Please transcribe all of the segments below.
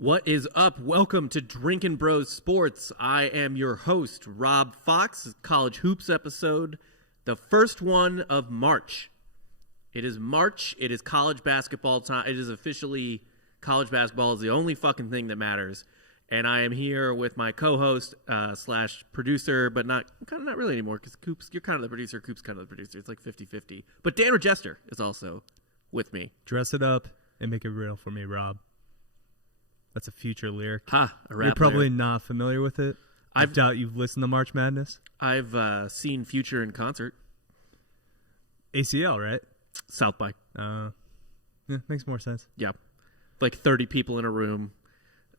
What is up? Welcome to Drinkin' Bros Sports. I am your host, Rob Fox. College Hoops episode, the first one of March. It is March. It is college basketball time. It is officially college basketball is the only fucking thing that matters. And I am here with my co-host slash producer, but not really anymore because Coops, you're kind of the producer. Coops kind of the producer. It's like 50-50. But Dan Regester is also with me. Dress it up and make it real for me, Rob. That's a future lyric. Ha, a rap You're probably lyric. not familiar with it. I doubt you've listened to March Madness. I've seen Future in concert. ACL, right? South by. Yeah, makes more sense. Yeah. Like 30 people in a room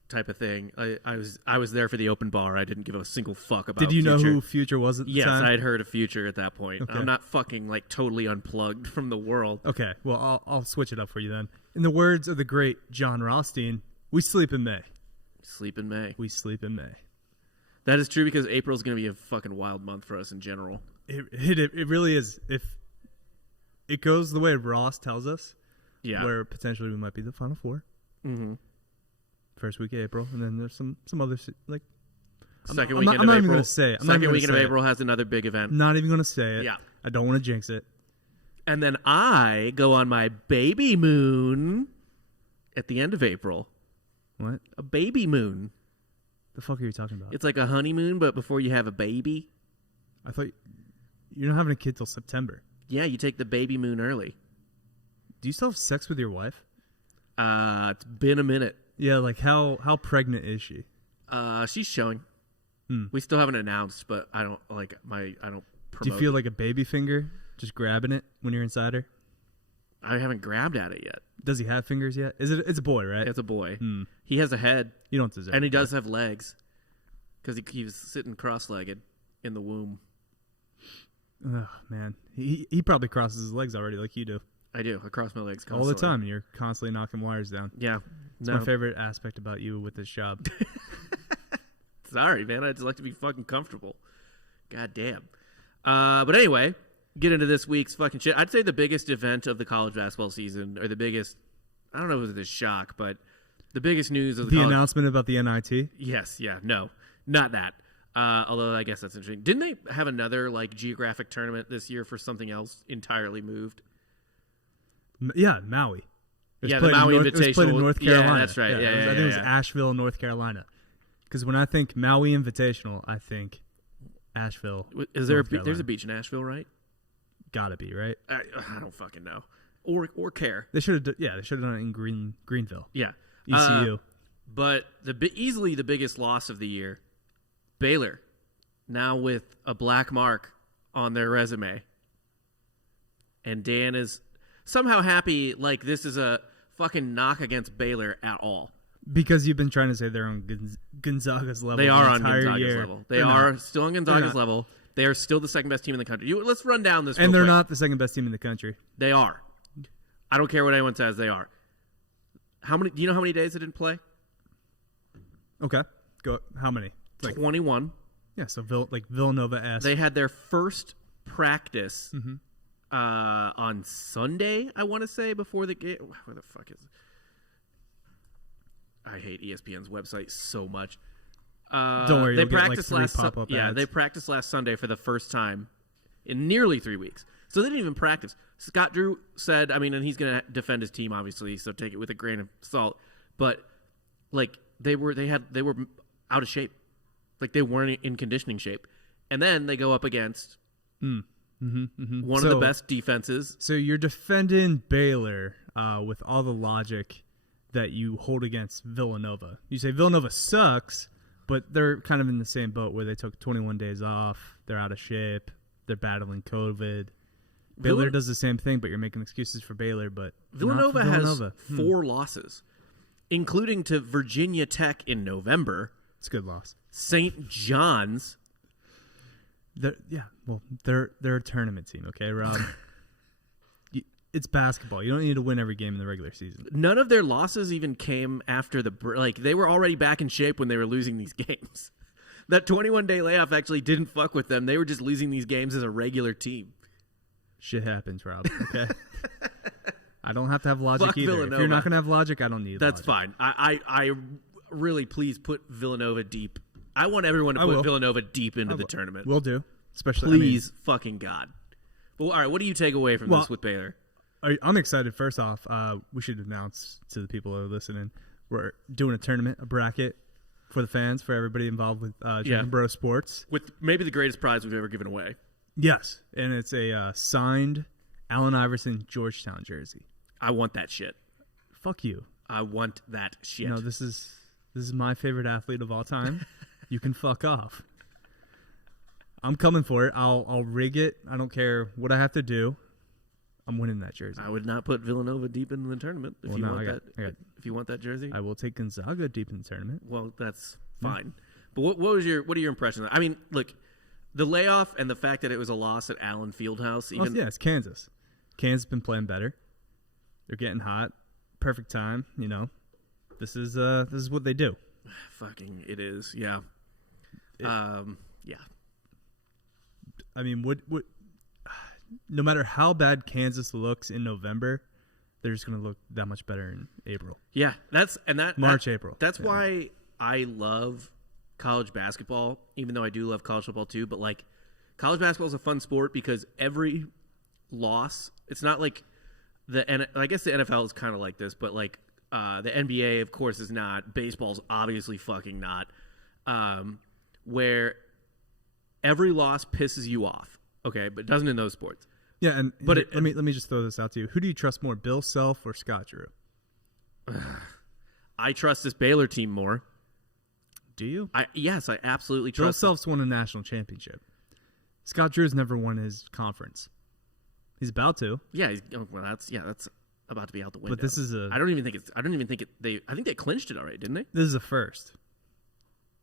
type of thing. I was there for the open bar. I didn't give a single fuck about Did you Future. know who Future was at the Yes, time? I had heard of Future at that point. Okay. I'm not fucking like totally unplugged from the world. Okay, well, I'll switch it up for you then. In the words of the great John Rothstein, we sleep in May. Sleep in May. We sleep in May. That is true because April's going to be a fucking wild month for us in general. It really is. If it goes the way Ross tells us, Yeah. where potentially we might be the Final Four. Mm-hmm. First week of April, and then there's some other like. Second I'm weekend not of even April. gonna say it. Second weekend of April has another big event. Not even going to say it. Yeah. I don't want to jinx it. And then I go on my baby moon at the end of April. What? A baby moon. The fuck are you talking about? It's like a honeymoon, but before you have a baby. I thought you're not having a kid till September. Yeah, you take the baby moon early. Do you still have sex with your wife? It's been a minute. Yeah, like how pregnant is she? She's showing. We still haven't announced, but I don't promote. Do you feel like a baby finger just grabbing it when you're inside her? I haven't grabbed at it yet. Does he have fingers yet? It's a boy, right? It's a boy. He has a head. You don't deserve And he it. does have legs because he was sitting cross-legged in the womb. Oh, man. He probably crosses his legs already like you do. I do. I cross my legs All constantly. the time. You're constantly knocking wires down. Yeah. It's my favorite aspect about you with this job. Sorry, man. I just like to be fucking comfortable. God damn. But anyway, get into this week's fucking shit. I'd say the biggest event of the college basketball season, or the biggest, I don't know if it was a shock, but the biggest news of The announcement about the NIT? Yes, yeah, no, not that. Although I guess that's interesting. Didn't they have another like geographic tournament this year for something else entirely moved? Yeah, Maui. It was Yeah, the played in Maui North- It was played in Invitational. North Yeah, Carolina. that's right. Yeah, I think it was Asheville, North Carolina. Because when I think Maui Invitational, I think Asheville. Is there North there's a Carolina. beach in Asheville, right? Gotta be, right? I don't fucking know, or care. They should have. Yeah, they should have done it in Greenville. Yeah, ECU. But easily the biggest loss of the year, Baylor, now with a black mark on their resume, and Dan is somehow happy like this is a fucking knock against Baylor at all. Because you've been trying to say they're on Gonzaga's level. They are the on entire Gonzaga's year. level. They They're are not. still on Gonzaga's level. They are still the second best team in the country. Let's run down this. And real they're quick. not the second best team in the country. They are. I don't care what anyone says. They are. How many? Do you know how many days they didn't play? Okay. Go. How many? 21. Yeah. So Villanova-esque. They had their first practice on Sunday, I want to say, before the game. Where the fuck is it? I hate ESPN's website so much. Don't worry, they you'll get, like, practiced 3 last pop-up ads. they practiced last Sunday for the first time in nearly 3 weeks. So they didn't even practice. Scott Drew said, I mean, and he's going to defend his team, obviously, so take it with a grain of salt. But like they were out of shape, like they weren't in conditioning shape, and then they go up against one of the best defenses. So you're defending Baylor with all the logic that you hold against Villanova. You say Villanova sucks, but they're kind of in the same boat where they took 21 days off. They're out of shape. They're battling COVID. Baylor does the same thing, but you're making excuses for Baylor. But Villanova has 4 losses, including to Virginia Tech in November. It's a good loss. St. John's. They're a tournament team, okay, Rob? It's basketball. You don't need to win every game in the regular season. None of their losses even came after they were already back in shape when they were losing these games. That 21-day layoff actually didn't fuck with them. They were just losing these games as a regular team. Shit happens, Rob, okay? I don't have to have logic Fuck either. Villanova. If you're not going to have logic, I don't need That's logic. fine. I really, please put Villanova deep. I want everyone to put Villanova deep into the tournament. Will do. Especially, please, fucking God. Well, all right, what do you take away from this with Baylor? I'm excited. First off, we should announce to the people who are listening, we're doing a tournament, a bracket for the fans, for everybody involved with Drinking Bro Sports. With maybe the greatest prize we've ever given away. Yes, and it's a signed Allen Iverson Georgetown jersey. I want that shit. Fuck you. I want that shit. No, this is my favorite athlete of all time. You can fuck off. I'm coming for it. I'll rig it. I don't care what I have to do. I'm winning that jersey. I would not put Villanova deep into the tournament if if you want that jersey. I will take Gonzaga deep in the tournament. Well, that's fine. But what are your impressions? I mean, look, the layoff and the fact that it was a loss at Allen Fieldhouse. It's Kansas. Kansas has been playing better. They're getting hot. Perfect time. This is what they do. Fucking, it is. Yeah. Yeah. I mean, what? No matter how bad Kansas looks in November, they're just going to look that much better in April. Yeah, April. That's why I love college basketball, even though I do love college football too. But like, college basketball is a fun sport because every loss, it's not like I guess the NFL is kind of like this, but like the NBA, of course, is not. Baseball's obviously fucking not. Where every loss pisses you off. Okay, but it doesn't in those sports. Yeah, let me just throw this out to you. Who do you trust more, Bill Self or Scott Drew? I trust this Baylor team more. Do you? Yes, I absolutely Bill trust. Self's won a national championship. Scott Drew's never won his conference. He's about to. Yeah, that's about to be out the window. But this is I think they clinched it already, didn't they? This is a first.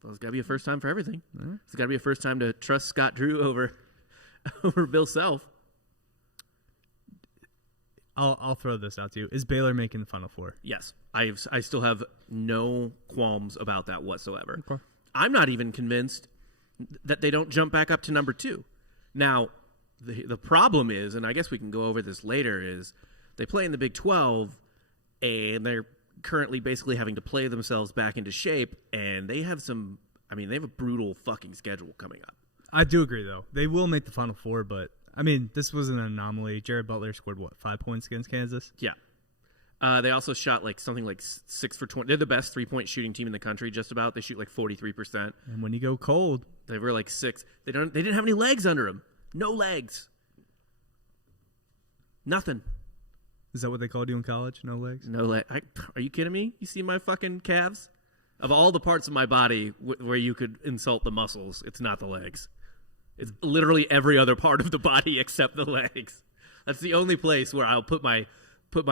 Well, it's got to be a first time for everything. Right. It's got to be a first time to trust Scott Drew over Bill Self. I'll throw this out to you. Is Baylor making the Final Four? Yes. I still have no qualms about that whatsoever. Okay. I'm not even convinced that they don't jump back up to number 2. Now, the problem is, and I guess we can go over this later, is they play in the Big 12, and they're currently basically having to play themselves back into shape, and they have they have a brutal fucking schedule coming up. I do agree, though. They will make the Final Four, but, this was an anomaly. Jared Butler scored, 5 points against Kansas? Yeah. They also shot something like 6 for 20. They're the best three-point shooting team in the country, just about. They shoot 43%. And when you go cold. They were 6. They didn't have any legs under them. No legs. Nothing. Is that what they called you in college? No legs? No leg. Are you kidding me? You see my fucking calves? Of all the parts of my body where you could insult the muscles, it's not the legs. It's literally every other part of the body except the legs. That's the only place where I'll put my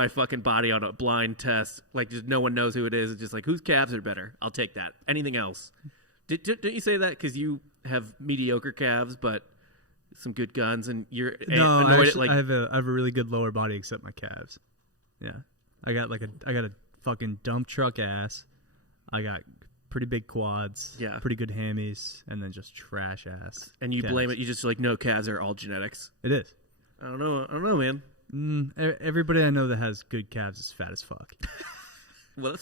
fucking body on a blind test. Just no one knows who it is. It's just whose calves are better. I'll take that. Anything else? Didn't you say that because you have mediocre calves, but some good guns, and you're annoyed at I have a really good lower body except my calves. Yeah, I got a fucking dump truck ass. I got pretty big quads. Yeah, pretty good hammies, and then just trash ass. And you calves. Blame it. You just no, calves are all genetics. It is. I don't know, man. Everybody I know that has good calves is fat as fuck. Well,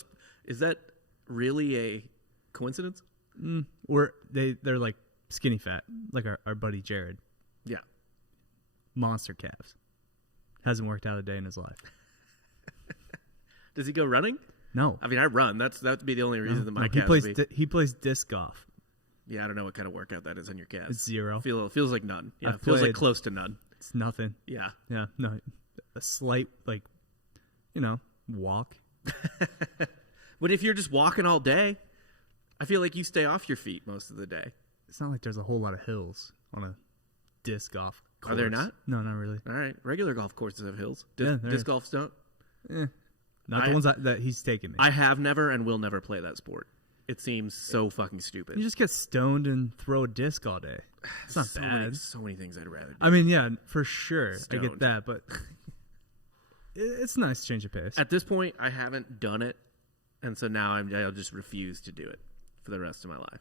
is that really a coincidence? Or they're skinny fat, like our buddy Jared. Yeah. Monster calves. Hasn't worked out a day in his life. Does he go running? No. I run. That would be the only reason that my calves he plays disc golf. Yeah, I don't know what kind of workout that is on your calves. It's 0. Feels like none. Yeah, feels like close to none. It's nothing. Yeah. Yeah. No. A slight walk. But if you're just walking all day, I feel like you stay off your feet most of the day. It's not like there's a whole lot of hills on a disc golf course. Are there not? No, not really. All right. Regular golf courses have hills. Disc golfs don't? Not the ones that he's taking me. I have never and will never play that sport. It seems so fucking stupid. You just get stoned and throw a disc all day. It's not bad. So many things I'd rather do. Yeah, for sure. Stoned. I get that, but it's nice to change of pace. At this point, I haven't done it, and so now I'll just refuse to do it for the rest of my life.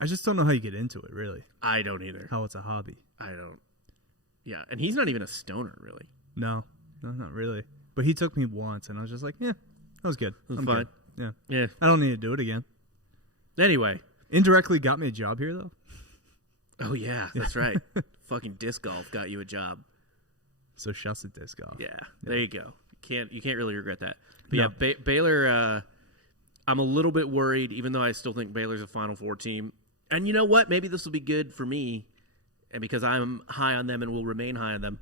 I just don't know how you get into it, really. I don't either. How it's a hobby. I don't. Yeah, and he's not even a stoner, really. No, not really. But he took me once, and I was just like, yeah, that was good. It was fine. Yeah. Yeah. I don't need to do it again. Anyway. Indirectly got me a job here, though. Oh, yeah. That's right. Fucking disc golf got you a job. So shouts to disc golf. Yeah. There you go. You can't really regret that. But No. yeah, Baylor, I'm a little bit worried, even though I still think Baylor's a Final Four team. And you know what? Maybe this will be good for me, and because I'm high on them and will remain high on them.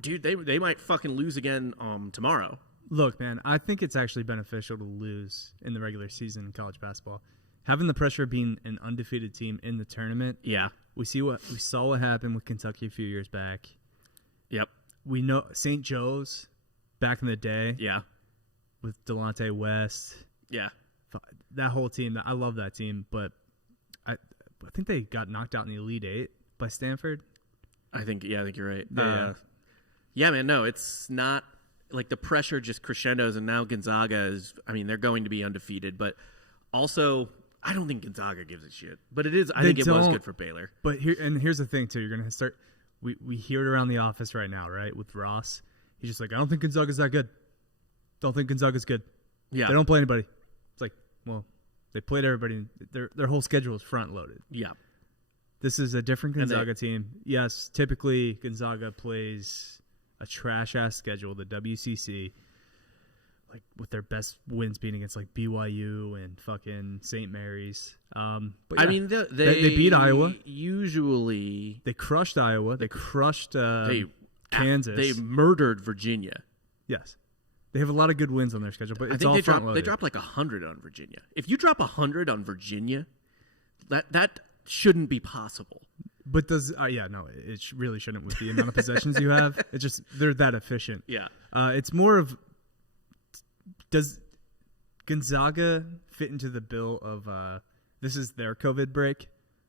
Dude, they might fucking lose again tomorrow. Look, man, I think it's actually beneficial to lose in the regular season in college basketball. Having the pressure of being an undefeated team in the tournament. Yeah. We saw what happened with Kentucky a few years back. Yep. We know St. Joe's back in the day. Yeah. With Delonte West. Yeah. That whole team, I love that team, but I think they got knocked out in the Elite Eight by Stanford. I think you're right. Yeah. Yeah, man, no, it's not like the pressure just crescendos, and now Gonzaga is, they're going to be undefeated, but also I don't think Gonzaga gives a shit. But I think it was good for Baylor. But here's the thing, too. You're going to start, we hear it around the office right now, right, with Ross. He's just like, I don't think Gonzaga's that good. Don't think Gonzaga's good. Yeah. They don't play anybody. It's like, well, they played everybody. Their whole schedule is front-loaded. Yeah. This is a different Gonzaga team. Yes, typically Gonzaga plays a trash-ass schedule, the WCC, like with their best wins being against like BYU and fucking St. Mary's. But yeah, they beat Iowa. Usually. They crushed Iowa. They crushed Kansas. They murdered Virginia. Yes. They have a lot of good wins on their schedule, but it's all front-loaded. They dropped like 100 on Virginia. If you drop 100 on Virginia, that shouldn't be possible. But it really shouldn't with the amount of possessions you have. It's just they're that efficient. Yeah. It's more of, does Gonzaga fit into the bill of this is their COVID break?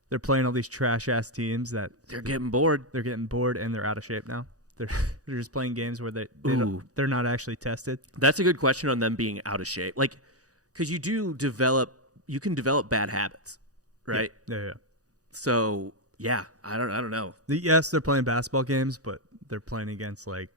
They're playing all these trash ass teams that they're getting bored. They're getting bored and they're out of shape now. They're just playing games where they're not actually tested. That's a good question on them being out of shape. Like, because you can develop bad habits, right? Yeah. So yeah, I don't know. Yes, they're playing basketball games, but they're playing against like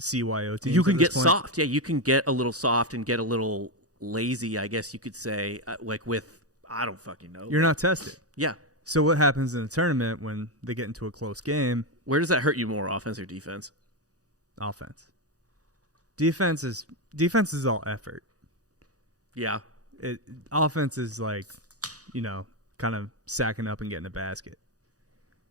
CYO teams. You can get soft. Yeah, you can get a little soft and get a little lazy, I guess you could say, like with, I don't fucking know. You're not tested. Yeah. So what happens in the tournament when they get into a close game? Where does that hurt you more, offense or defense? Offense. Defense is all effort. Yeah. Offense is like, kind of sacking up and getting a basket.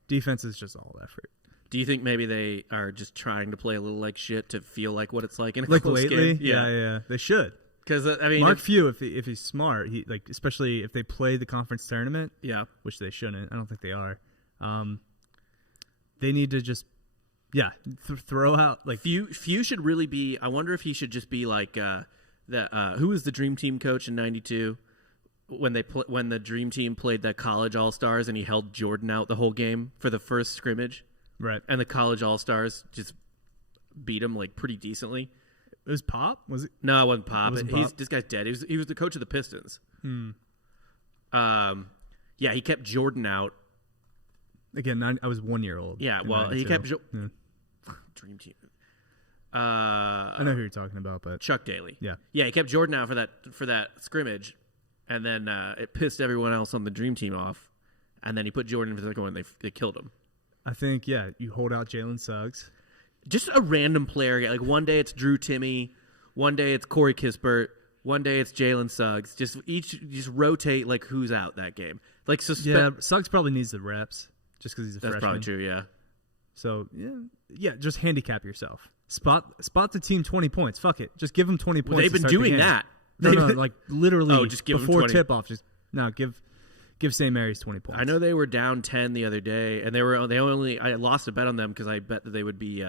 Defense is just all effort. Do you think maybe they are just trying to play a little like shit to feel like what it's like in a like close lately? game? Yeah. They should. Because Mark Few, if he's smart, he like especially if they play the conference tournament. Yeah. Which they shouldn't. I don't think they are. They need to just throw out like Few should really be. I wonder if he should just be like who was the Dream Team coach in '92 when the Dream Team played the College All Stars and he held Jordan out the whole game for the first scrimmage. Right. And the College All Stars just beat him like pretty decently. It was Pop? Was it? No, it wasn't Pop. Pop? This guy's dead. He was the coach of the Pistons. Hmm. Yeah, he kept Jordan out. Again, I was 1 year old. Yeah, well, he kept Dream Team. I know who you're talking about, but Chuck Daly. Yeah, he kept Jordan out for that scrimmage, and then it pissed everyone else on the Dream Team off, and then he put Jordan in for the second one. And they killed him. I think you hold out Jalen Suggs. Just a random player. Like one day it's Drew Timme, one day it's Corey Kispert, one day it's Jalen Suggs. Just rotate like who's out that game. Like Suggs probably needs the reps just because he's a freshman. That's probably true. Yeah. So just handicap yourself. Spot the team 20 points. Fuck it. Just give them 20 points. Well, they've been doing that. No, like literally. Just give before them 20. tip off. Give St. Mary's 20 points. I know they were down 10 the other day, and I lost a bet on them because I bet that they would be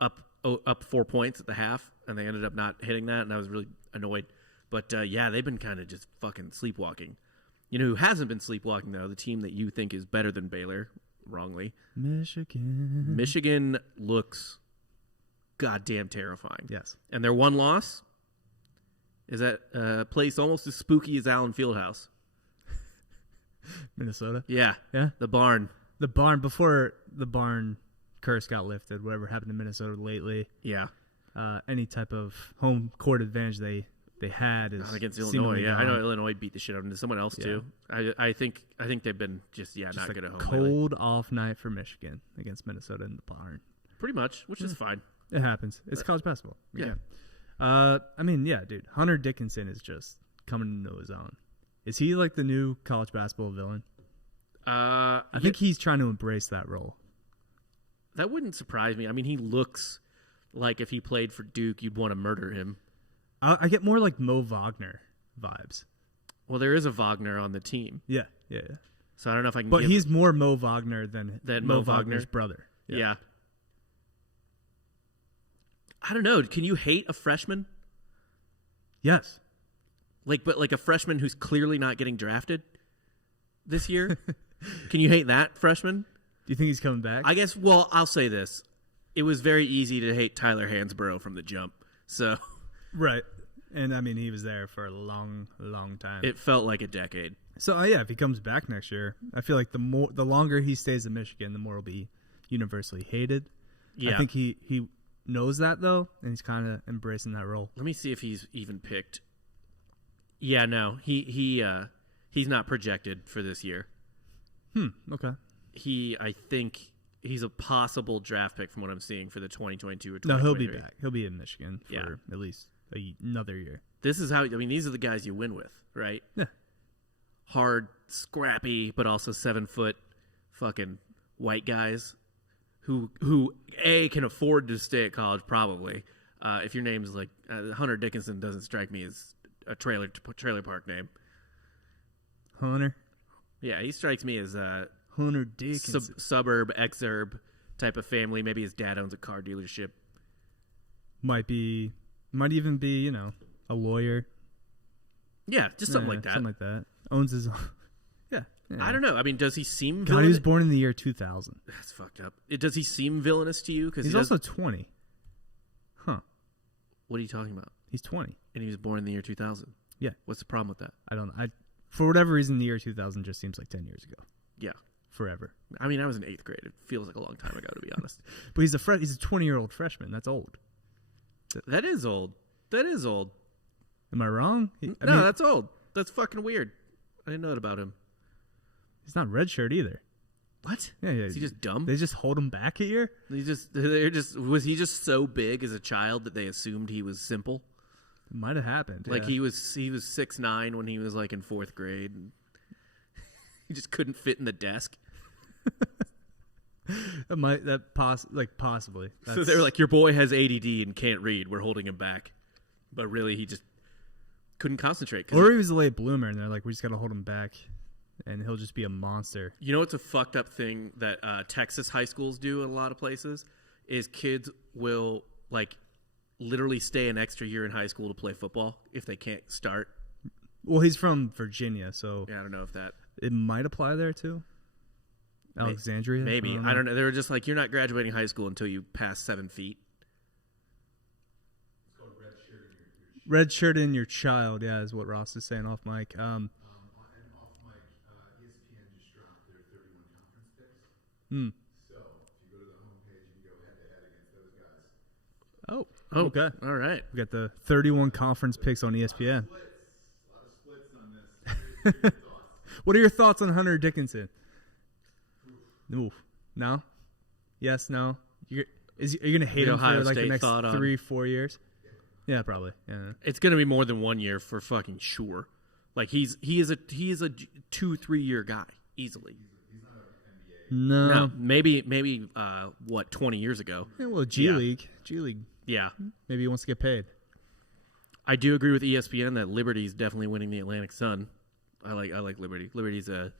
up 4 points at the half, and they ended up not hitting that, and I was really annoyed. But they've been kind of just fucking sleepwalking. You know who hasn't been sleepwalking though? The team that you think is better than Baylor, wrongly. Michigan. Michigan looks goddamn terrifying. Yes. And their one loss is at a place almost as spooky as Allen Fieldhouse. Minnesota? Yeah. Yeah? The barn. The barn, before the barn curse got lifted, whatever happened to Minnesota lately. Yeah. Any type of home court advantage they they had is Not against Illinois. seemingly Yeah, I know gone. Illinois beat the shit out of them. Someone else Yeah. too. I think they've been just Just not a good at home. lately. cold off night for Michigan against Minnesota in the barn. Pretty much, which is fine. It happens. It's college basketball. Yeah. I mean, yeah, dude. Hunter Dickinson is just coming into his own. Is he like the new college basketball villain? I think he's trying to embrace that role. That wouldn't surprise me. I mean, he looks like if he played for Duke, you'd want to murder him. I get more like Mo Wagner vibes. Well, there is a Wagner on the team, Yeah. so I don't know if I can. But give, he's more Mo Wagner than Mo Wagner's Wagner? brother. yeah. I don't know. Can you hate a freshman? Yes. But a freshman who's clearly not getting drafted this year? Can you hate that freshman? Do you think he's coming back? I guess. Well, I'll say this: it was very easy to hate Tyler Hansbrough from the jump. So Right. And I mean, he was there for a long, long time. it felt like a decade. So yeah, if he comes back next year, I feel like the longer he stays in Michigan, the more he'll be universally hated. Yeah. I think he knows that though, and he's kind of embracing that role. Let me see if he's even picked. Yeah, no, he's not projected for this year. Okay. I think he's a possible draft pick from what I'm seeing for the 2022 or No, 2023. he'll be back. He'll be in Michigan for Yeah. at least another year. This is how. I mean, these are the guys you win with, right? Yeah. Hard, scrappy, but also 7-foot, fucking white guys who A, can afford to stay at college probably. If your name's like Hunter Dickinson, doesn't strike me as a trailer park name. Hunter Yeah, he strikes me as a Dickinson. suburb, exurb type of family. Maybe his dad owns a car dealership. might even be a lawyer. Yeah, just something Yeah, like that. Something like that. Owns his own. Yeah. I don't know. I mean, does he seem God, he was villainous? born in the year 2000. That's fucked up. Does he seem villainous to you? Because He's also 20. Huh. What are you talking about? He's 20. And he was born in the year 2000. Yeah. What's the problem with that? I don't know. For whatever reason, the year 2000 just seems like 10 years ago. Yeah. Forever. I mean, I was in 8th grade. It feels like a long time ago, to be honest. But he's a 20-year-old freshman. That's old. That is old. That is old. Am I wrong? No, that's old. That's fucking weird. I didn't know that about him. he's not redshirt either. What? Yeah. Is he just dumb? They just hold him back a year? Was he just so big as a child that they assumed he was simple? It might have happened. Like yeah. he was 6'9" when he was like in 4th grade. And he just couldn't fit in the desk. Possibly. So they're like, your boy has ADD and can't read. We're holding him back. But really, he just couldn't concentrate. Or he was a late bloomer, and they're like, we just got to hold him back, and he'll just be a monster. You know what's a fucked up thing that Texas high schools do in a lot of places is kids will like literally stay an extra year in high school to play football if they can't start. Well, he's from Virginia, so Yeah, I don't know if that it might apply there too. Alexandria, maybe I don't know. They were just like, you're not graduating high school until you pass 7 feet. Red shirt in your child, yeah, is what Ross is saying off mic. And off mic, ESPN just dropped their 31 conference picks. So if you go to the homepage, you can go head-to-head against those guys. Oh, okay. All right. We got the 31 conference picks on ESPN. A lot of splits on this. What are your thoughts? What are your thoughts on Hunter Dickinson? Oof. No? Yes, no? Are you going to hate The him for Ohio like the State next thought on- 3-4 years? Yeah, probably. Yeah. It's going to be more than 1 year for fucking sure. Like he is a 2-3 year guy easily. No. Now, maybe 20 years ago. Yeah, well, G League. Yeah. Maybe he wants to get paid. I do agree with ESPN that Liberty's definitely winning the Atlantic Sun. I like Liberty. Liberty's a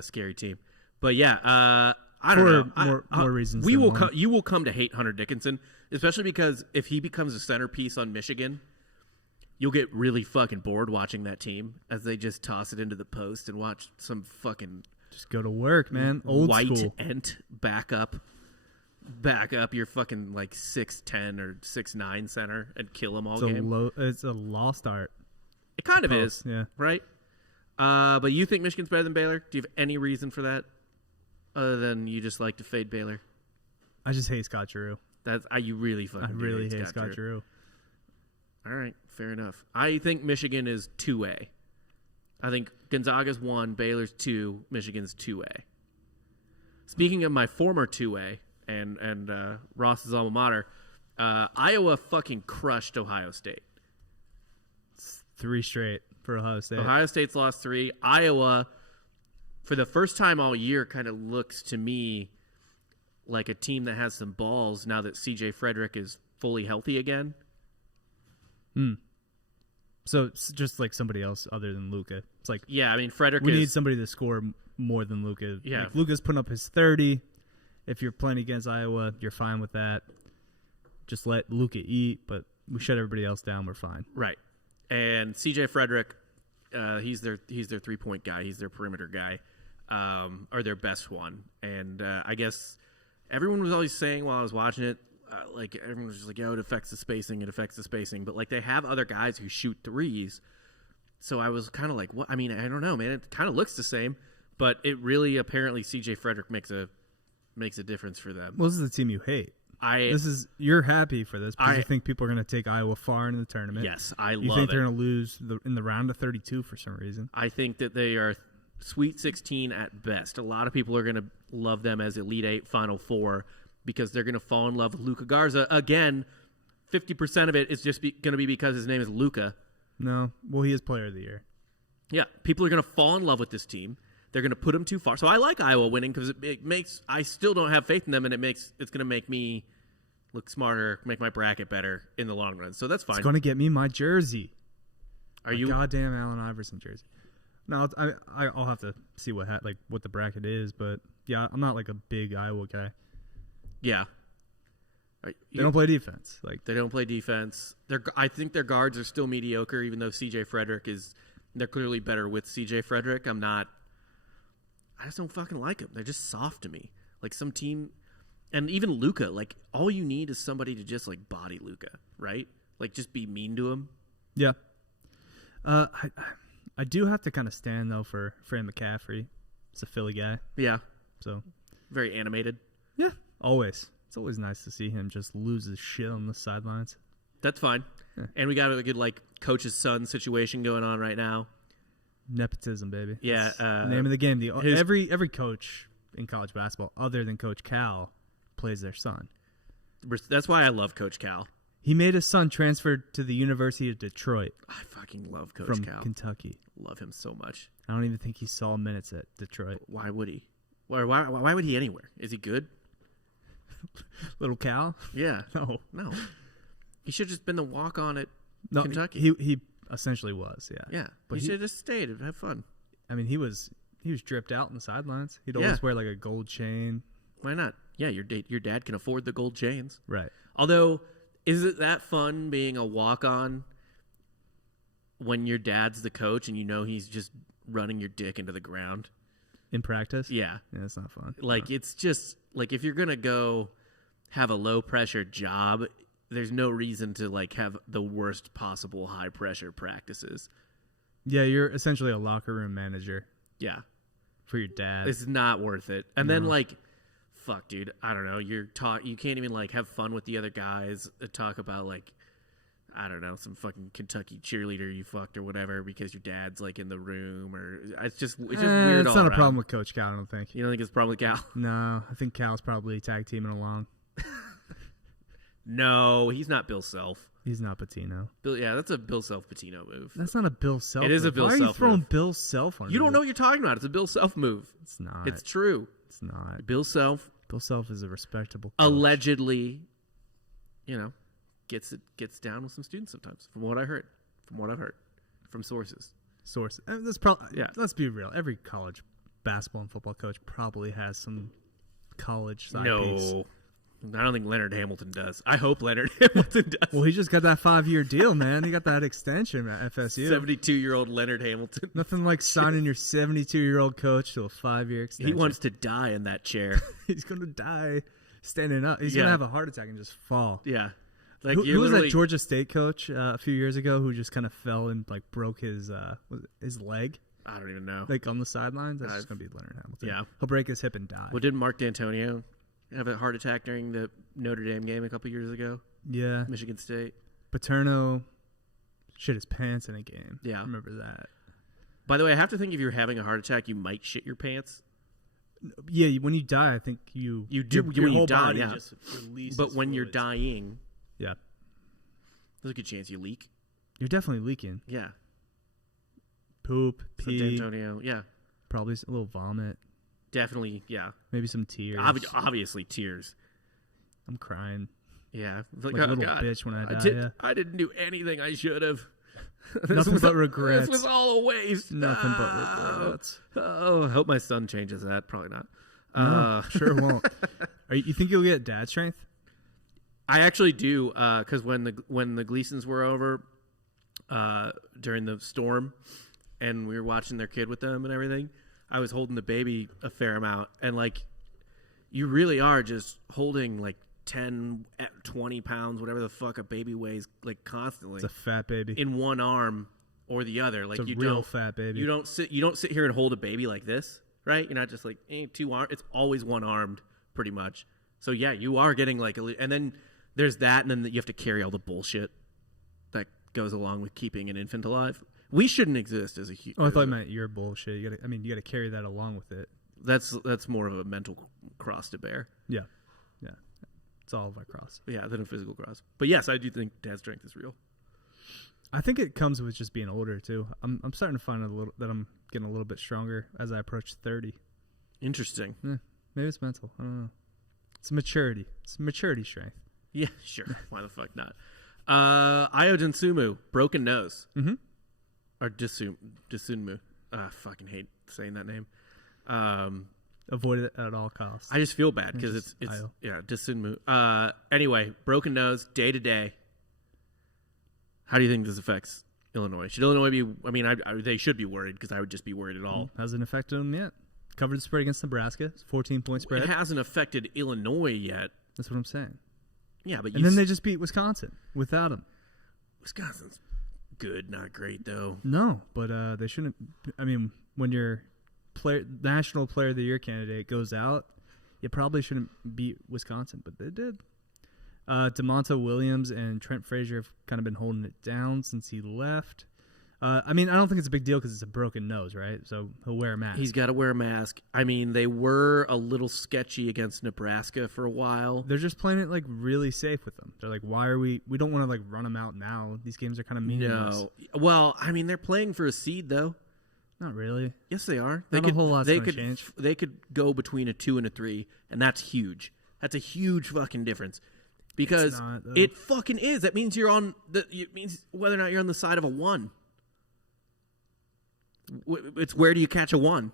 scary team. But yeah, I don't know. More reasons We than will one. you will come to hate Hunter Dickinson, especially because if he becomes a centerpiece on Michigan, you'll get really fucking bored watching that team as they just toss it into the post and watch some fucking Just go to work, man. Old white school. ent back up your fucking like 6'10" or 6'9" center and kill them all game. It's a lost art. It kind of post, is, yeah. right? But you think Michigan's better than Baylor? Do you have any reason for that, other than you just like to fade Baylor? I just hate Scott Drew. You really fucking I do really hate hate Scott Drew. All All right, fair enough. I think Michigan is 2A. I think Gonzaga's 1, Baylor's 2, Michigan's 2A. Speaking of my former 2A and Ross's alma mater, Iowa fucking crushed Ohio State. 3 straight for Ohio State. Ohio State's lost 3. Iowa, for the first time all year, kind of looks to me like a team that has some balls now that C.J. Frederick is fully healthy again. So it's just like somebody else other than Luka. It's like, Yeah, I mean, Frederick we is... need somebody to score more than Luka. Yeah. Like, Luka's putting up his 30. If you're playing against Iowa, you're fine with that. Just let Luka eat, but we shut everybody else down. We're fine. Right. And C.J. Frederick, he's their 3-point guy. He's their perimeter guy, or their best one. And I guess everyone was always saying while I was watching it, like everyone was just like, "Yo, it affects the spacing." But like they have other guys who shoot threes, so I was kind of like, "What?" I mean, I don't know, man. It kind of looks the same, but it really apparently C.J. Frederick makes a difference for them. Well, this is the team you hate. You're happy for this because you think people are going to take Iowa far into the tournament. Yes, I You love think it. they're going to lose in the round of 32 for some reason. I think that they are Sweet 16 at best. A lot of people are going to love them as Elite 8, Final 4 because they're going to fall in love with Luka Garza. Again, 50% of it is just going to be because his name is Luka. No, well, he is Player of the Year. Yeah, people are going to fall in love with this team. They're going to put them too far. So I like Iowa winning because it makes – I still don't have faith in them, and it's going to make me look smarter, make my bracket better in the long run. So that's fine. It's going to get me my jersey. Are you goddamn Allen Iverson jersey? No, I'll have to see what the bracket is, but yeah, I'm not like a big Iowa guy. Yeah. They don't play defense. Like they don't play defense. I think their guards are still mediocre, even though C.J. Frederick is. They're clearly better with C.J. Frederick. I just don't fucking like them. They're just soft to me. Like some team, and even Luka. Like all you need is somebody to just like body Luka, right? Like just be mean to him. Yeah. I do have to kind of stand though for Fran McCaffrey. He's a Philly guy. Yeah. So Very animated. yeah, always. It's always nice to see him just lose his shit on the sidelines. That's fine. Yeah. And we got a good like coach's son situation going on right now. Nepotism, baby. Yeah, It's the name of the game. Every coach in college basketball, other than Coach Cal, plays their son. That's why I love Coach Cal. He made his son transfer to the University of Detroit I fucking love Coach from Cal. Kentucky. Love him so much. I don't even think he saw minutes at Detroit. Why would he? Why would he anywhere? Is he good? Little Cal? Yeah. No. He should have just been the walk-on at No, Kentucky. He essentially was, yeah. Yeah. But he he- should have just stayed and have fun. I mean, he was dripped out on the sidelines. He'd Yeah. always wear like a gold chain. Why not? Yeah, your dad can afford the gold chains. Right. Although, is it that fun being a walk-on when your dad's the coach and you know he's just running your dick into the ground? In practice? Yeah. Yeah, it's not fun. Like, it's just, like, if you're going to go have a low-pressure job, there's no reason to, like, have the worst possible high-pressure practices. Yeah, you're essentially a locker room manager Yeah. for your dad. It's not worth it. And then, No. like, fuck, dude, I don't know. You can't even, like, have fun with the other guys, talk about, like, I don't know, some fucking Kentucky cheerleader you fucked or whatever because your dad's, like, in the room or it's just weird It's all not a around. problem with Coach Cal, I don't think. You don't think it's a problem with Cal? No, I think Cal's probably tag teaming along. No, he's not Bill Self. He's not Patino. That's a Bill Self Patino move. That's not a Bill Self. It is a move. Bill Why are you Self throwing move. Bill Self on? You don't know what you're talking about. It's a Bill Self move. It's not. It's true. It's not. Bill Self Bill Self is a respectable coach. allegedly, gets down with some students sometimes. From what I've heard, from sources. source. That's probably Yeah. Let's be real. Every college basketball and football coach probably has some college side piece. No, I don't think Leonard Hamilton does. I hope Leonard Hamilton does. Well, he just got that 5-year deal, man. He got that extension at FSU. 72-year-old Leonard Hamilton. Nothing like signing your 72-year-old coach to a 5-year extension. He wants to die in that chair. He's gonna die standing up. He's Yeah. gonna have a heart attack and just fall. Yeah. Like Who you're was that literally- Georgia State coach a few years ago who just kind of fell and like broke his leg I don't even know. like on the sidelines? That's just gonna be Leonard Hamilton. Yeah. He'll break his hip and die. Well, didn't Mark D'Antonio have a heart attack during the Notre Dame game a couple years ago? Yeah, Michigan State. Paterno shit his pants in a game. Yeah. I remember that. By the way, I have to think if you're having a heart attack, you might shit your pants. Yeah, when you die, I think you do your when you whole die, body yeah. just releases. But when you're fluids. dying, yeah, there's a good chance you leak. you're definitely leaking. Yeah. Poop, So pee, D'Antonio, yeah. probably a little vomit, Definitely, yeah. maybe some tears. Obviously, tears. I'm crying Yeah. like a little bitch when I die. I didn't do anything I should have. Nothing but regrets. This was all a waste. Nothing but regrets. Oh, I hope my son changes that. Probably not. No, sure won't. You think you'll get dad strength? I actually do, because when the Gleasons were over during the storm, and we were watching their kid with them and everything, I was holding the baby a fair amount, and like, you really are just holding like 10, 20 pounds, whatever the fuck a baby weighs, like constantly. It's a fat baby. In one arm or the other. Like It's a you real don't fat baby. You don't sit here and hold a baby like this, right? You're not just like two arms. It's always one armed, pretty much. So yeah, you are getting like and then there's that, and then you have to carry all the bullshit that goes along with keeping an infant alive. We shouldn't exist as a human. Oh, I thought you meant your bullshit. You gotta carry that along with it. That's more of a mental cross to bear. Yeah. It's all of our cross. Yeah, than a physical cross. But yes, I do think dad strength is real. I think it comes with just being older too. I'm starting to find that I'm getting a little bit stronger as I approach 30. Interesting. Maybe it's mental. I don't know. It's maturity. It's maturity strength. Yeah, sure. Why the fuck not? Ayo Dosunmu, broken nose. Mm-hmm. Or Dosunmu. I fucking hate saying that name. Avoid it at all costs. I just feel bad because it's Ayo. yeah, Dosunmu. Anyway, broken nose, day to day. How do you think this affects Illinois? Should Illinois be? I mean, they should be worried because I would just be worried at all. Hasn't affected them yet. Covered the spread against Nebraska. It's 14-point spread. It hasn't affected Illinois yet. That's what I'm saying. Yeah, but And then they just beat Wisconsin without him. Wisconsin's good, not great though. No, but they shouldn't. I mean, when your national player of the year candidate goes out, you probably shouldn't beat Wisconsin, but they did. DeMonta Williams and Trent Frazier have kind of been holding it down since he left. I mean, I don't think it's a big deal because it's a broken nose, right? So he'll wear a mask. He's got to wear a mask. I mean, they were a little sketchy against Nebraska for a while. They're just playing it like really safe with them. They're like, why are we don't want to like run them out now. These games are kind of meaningless. No. Well, I mean, they're playing for a seed though. Not really. Yes, they are. Not a whole lot's they gonna could change. They could go between a 2 and a 3, and that's huge. That's a huge fucking difference. Because It's not, though. it fucking is. That means you're on the. It means whether or not you're on the side of a 1. It's where do you catch a 1?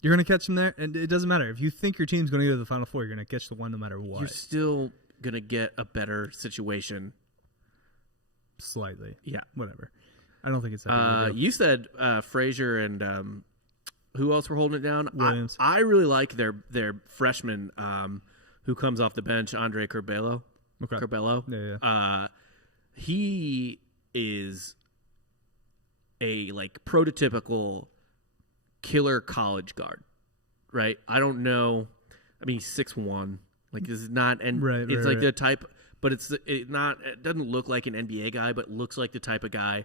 You're going to catch them there, and it doesn't matter. If you think your team's going to go to the Final Four, you're going to catch the 1 no matter what. You're still gonna get a better situation. Slightly. Yeah. Whatever. I don't think it's that big of a deal. You said Frazier and who else were holding it down? Williams. I really like their freshman who comes off the bench, Andre Curbelo. Okay. Curbelo. Yeah. He is a like prototypical killer college guard, right? I don't know. I mean, he's 6'1". Like this is not, and Right, it's right, like right. the type, but it's not. It doesn't look like an NBA guy, but looks like the type of guy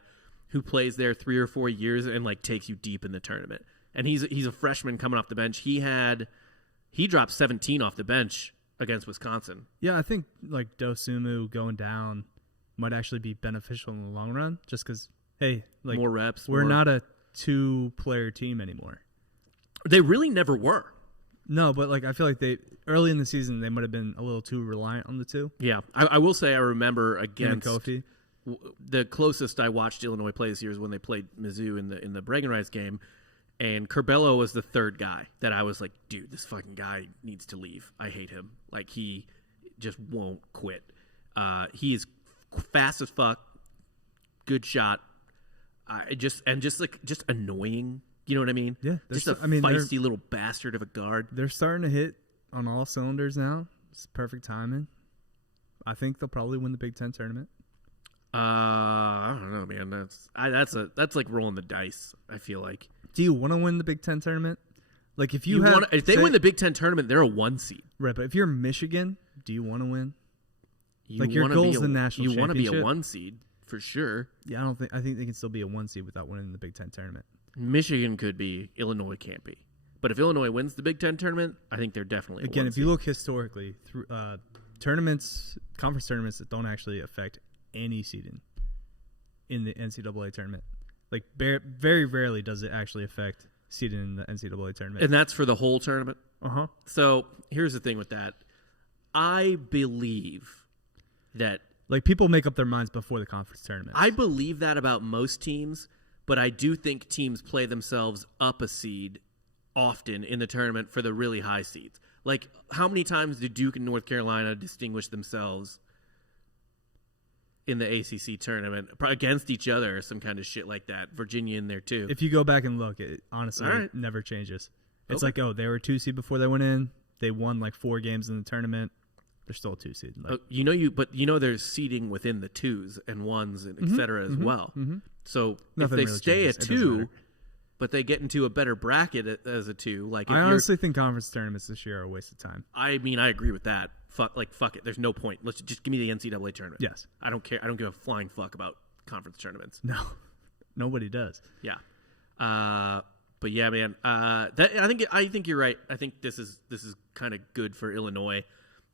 who plays there 3 or 4 years and like takes you deep in the tournament. And he's a freshman coming off the bench. He dropped 17 off the bench against Wisconsin. Yeah, I think like Dosunmu going down might actually be beneficial in the long run just because, hey, like More reps. we're more- not a 2-player team anymore. They really never were. No, but like I feel like early in the season they might have been a little too reliant on the 2. Yeah, I will say I remember Him and against Kofi. the closest I watched Illinois play this year is when they played Mizzou in the Bragging Rights game, and Curbelo was the third guy that I was like, dude, this fucking guy needs to leave. I hate him. Like he just won't quit. He is fast as fuck, good shot. Just annoying. You know what I mean? Yeah, just they're a so- I mean, they're- feisty little bastard of a guard. They're starting to hit on all cylinders now. It's perfect timing. I think they'll probably win the Big Ten tournament. I don't know, man. That's like rolling the dice. I feel like. Do you want to win the Big Ten tournament? Like if If they win the Big Ten tournament, they're a 1 seed. right, but if you're Michigan, do you want to win? You Like, your wanna goal's be the national You want to be a championship. 1 seed for sure. Yeah, I think they can still be a 1 seed without winning the Big Ten tournament. Michigan could be. Illinois can't be. But if Illinois wins the Big Ten tournament, I think they're definitely Again, a if you look historically through tournaments, conference tournaments that don't actually affect any seeding in the NCAA tournament, like very rarely does it actually affect seeding in the NCAA tournament. And that's for the whole tournament. Uh-huh. So here's the thing with that. I believe that Like, people make up their minds before the conference tournament. I believe that about most teams, but I do think teams play themselves up a seed often in the tournament for the really high seeds. Like, how many times did Duke and North Carolina distinguish themselves in the ACC tournament against each other or some kind of shit like that? Virginia in there, too. If you go back and look, it honestly All right. never changes. It's Okay. like, oh, they were 2 seed before they went in. They won like 4 games in the tournament. They're still a 2 seed. Like, There's seeding within the 2s and 1s and et cetera as well. So Nothing if they really stay changes. at It doesn't 2, matter. but they get into a better bracket as a 2, like if I you're, honestly think conference tournaments this year are a waste of time. I mean, I agree with that. Fuck it. There's no point. Let's just give me the NCAA tournament. Yes. I don't care. I don't give a flying fuck about conference tournaments. No, nobody does. Yeah. But yeah, man. I think you're right. I think this is kind of good for Illinois.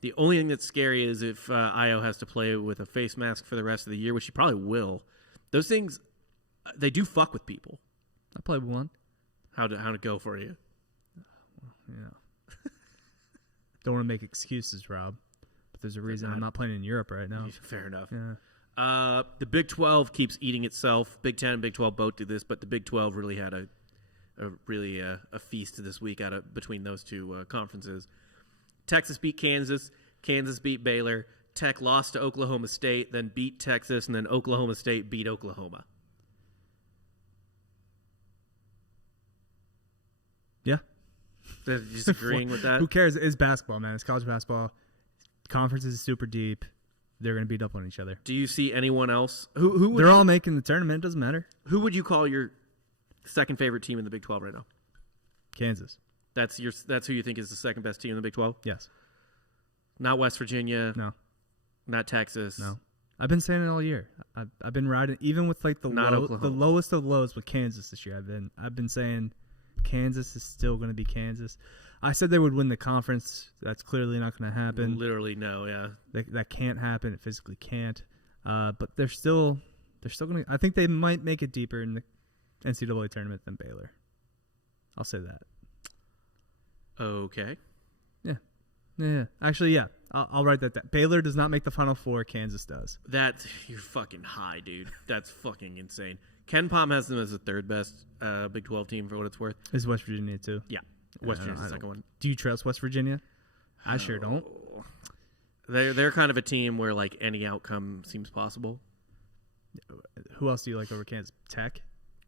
The only thing that's scary is if Io has to play with a face mask for the rest of the year, which he probably will. Those things, they do fuck with people. I played one. How'd it go for you? Yeah. Don't want to make excuses, Rob. But there's a reason I'm not playing in Europe right now. Fair enough. Yeah. The Big 12 keeps eating itself. Big 10 and Big 12 both did this, but the Big 12 really had a feast this week between those two conferences. Texas beat Kansas. Kansas beat Baylor. Tech lost to Oklahoma State, then beat Texas, and then Oklahoma State beat Oklahoma. Yeah. They're disagreeing with that? Who cares? It's basketball, man. It's college basketball. Conference is super deep. They're going to beat up on each other. Do you see anyone else? Who would They're all making the tournament. It doesn't matter. Who would you call your second favorite team in the Big 12 right now? Kansas. That's who you think is the second best team in the Big 12? Yes. Not West Virginia. No. Not Texas. No. I've been saying it all year. I've been riding even with like the lowest of lows with Kansas this year. I've been saying Kansas is still going to be Kansas. I said they would win the conference. That's clearly not going to happen. Literally no, yeah. That can't happen. It physically can't. But they're still going to. I think they might make it deeper in the NCAA tournament than Baylor. I'll say that. Okay. Yeah. Actually, yeah. I'll write that down. Baylor does not make the Final Four. Kansas does. You're fucking high, dude. That's fucking insane. Ken Pom has them as the third best Big 12 team for what it's worth. Is West Virginia too? Yeah. West Virginia's the second one. Do you trust West Virginia? I sure don't. They're kind of a team where like any outcome seems possible. Who else do you like over Kansas? Tech?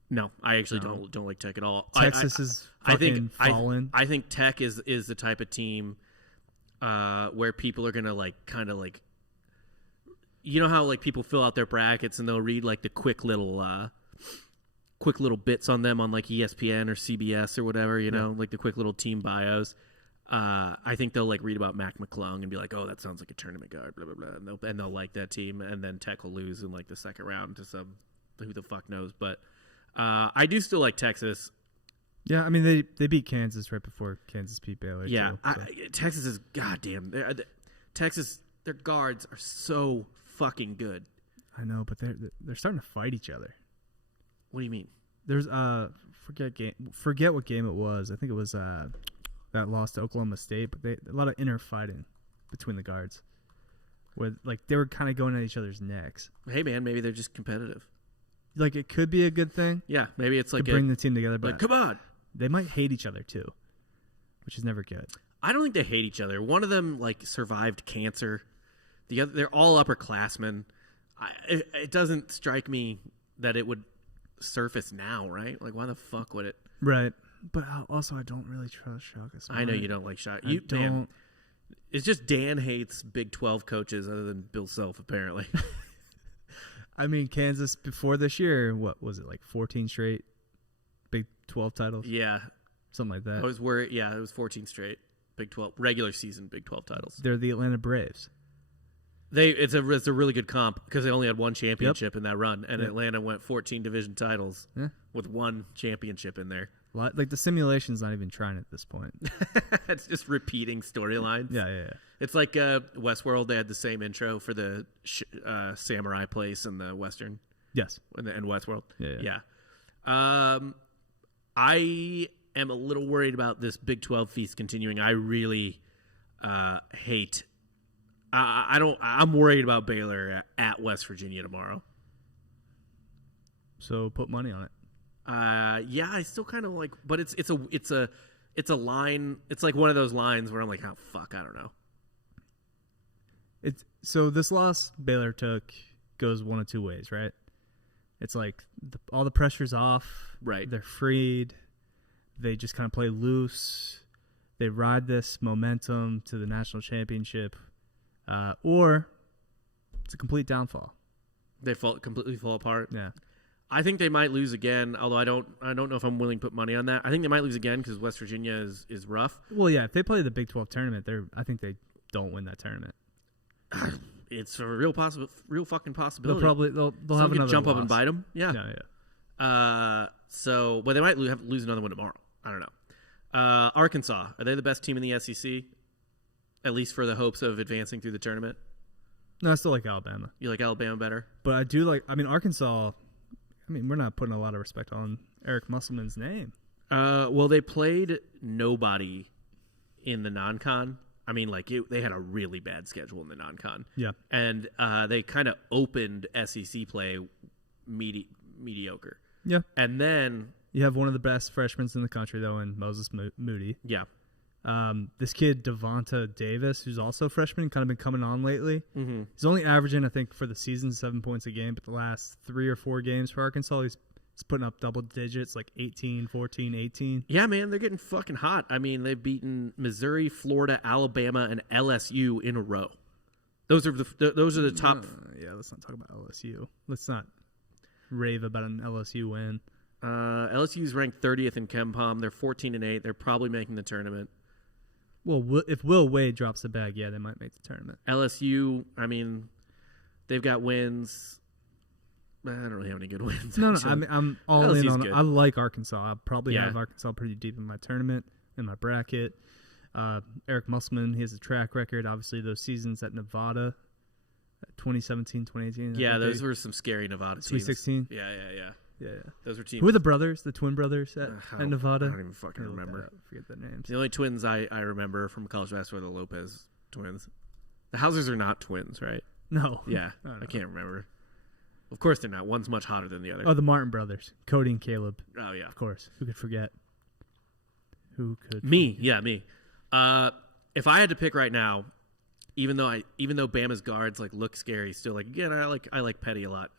No, I actually don't like Tech at all. Texas is fucking fallen. I think Tech is the type of team where people are gonna like kind of like, you know how like people fill out their brackets and they'll read like the quick little bits on them on like ESPN or CBS or whatever, you know, like the quick little team bios. I think they'll like read about Mac McClung and be like, oh, that sounds like a tournament guard, blah blah blah, and they'll like that team, and then Tech will lose in like the second round to some who the fuck knows, but. I do still like Texas. Yeah, I mean they beat Kansas right before Kansas beat Baylor. Yeah, too, so. Texas is goddamn. Texas, their guards are so fucking good. I know, but they're starting to fight each other. What do you mean? There's forget what game it was. I think it was that loss to Oklahoma State, but a lot of inner fighting between the guards, where like they were kind of going at each other's necks. Hey man, maybe they're just competitive. Like it could be a good thing. Yeah, maybe it's like to bring the team together, but like, come on. They might hate each other too, which is never good. I don't think they hate each other. One of them like survived cancer. The other, they're all upperclassmen. It doesn't strike me that it would surface now, right? Like, why the fuck would it? Right. But also, I don't really trust Shaka Smart. I know you don't like Shaka. I don't. Dan, it's just Dan hates Big 12 coaches other than Bill Self, apparently. I mean, Kansas before this year, what was it, like 14 straight Big 12 titles? Yeah. Something like that. I was worried. Yeah, it was 14 straight Big 12, regular season Big 12 titles. They're the Atlanta Braves. It's a really good comp because they only had one championship in that run, and Yep. Atlanta went 14 division titles Yeah. with one championship in there. Like the simulation's not even trying at this point. It's just repeating storylines. Yeah. It's like Westworld. They had the same intro for the samurai place in the Western Yes. in Westworld. Yeah. I am a little worried about this Big 12 feast continuing. I really hate. I'm worried about Baylor at West Virginia tomorrow. So put money on it. Yeah, I still kind of like, but it's a line. It's like one of those lines where I'm like, oh fuck, I don't know. So this loss Baylor took goes one of two ways, right? It's like all the pressure's off. Right. They're freed. They just kind of play loose. They ride this momentum to the national championship, or it's a complete downfall. They completely fall apart. Yeah. I think they might lose again, although I don't know if I'm willing to put money on that. I think they might lose again because West Virginia is rough. Well, yeah. If they play the Big 12 tournament, I think they don't win that tournament. It's a real fucking possibility. They'll Someone have could another jump up loss. and bite them. Yeah. Yeah. So, but they might lose another one tomorrow. I don't know. Arkansas, are they the best team in the SEC? At least for the hopes of advancing through the tournament. No, I still like Alabama, You like Alabama better? but I do like. I mean, Arkansas. I mean, we're not putting a lot of respect on Eric Musselman's name. Well, they played nobody in the non-con. I mean, they had a really bad schedule in the non-con. Yeah. And they kind of opened SEC play mediocre. Yeah. And then, You have one of the best freshmen in the country, though, in Moses Moody. yeah. This kid, Devonta Davis, who's also a freshman, kind of been coming on lately. Mm-hmm. He's only averaging, I think, for the season 7 points a game, but the last 3 or 4 games for Arkansas, he's putting up double digits, like 18, 14, 18. Yeah, man, they're getting fucking hot. I mean, they've beaten Missouri, Florida, Alabama, and LSU in a row. Those are the top. Yeah, let's not talk about LSU. Let's not rave about an LSU win. LSU's ranked 30th in KenPom. They're 14-8. They're probably making the tournament. Well, if Will Wade drops the bag, yeah, they might make the tournament. LSU, I mean, they've got wins. I don't really have any good wins. No, actually. I'm all in LSU's on. good. I like Arkansas. I'll probably Yeah. have Arkansas pretty deep in my tournament, in my bracket. Eric Musselman, he has a track record. Obviously, those seasons at Nevada, 2017, 2018. Yeah, those were some scary Nevada Sweet teams. 16. Yeah. Yeah. Those were teams. Who are the brothers? The twin brothers at Nevada? I don't even fucking I looked remember. that up. Forget their names. The only twins I remember from college basketball are the Lopez twins. The Hausers are not twins, right? No. Yeah, I don't know. I can't remember. Of course they're not. One's much hotter than the other. Oh, the Martin brothers, Cody and Caleb. Oh yeah. Of course. Who could forget? Who could? Me. Yeah, me. If I had to pick right now, even though Bama's guards look scary, still again I like Petty a lot.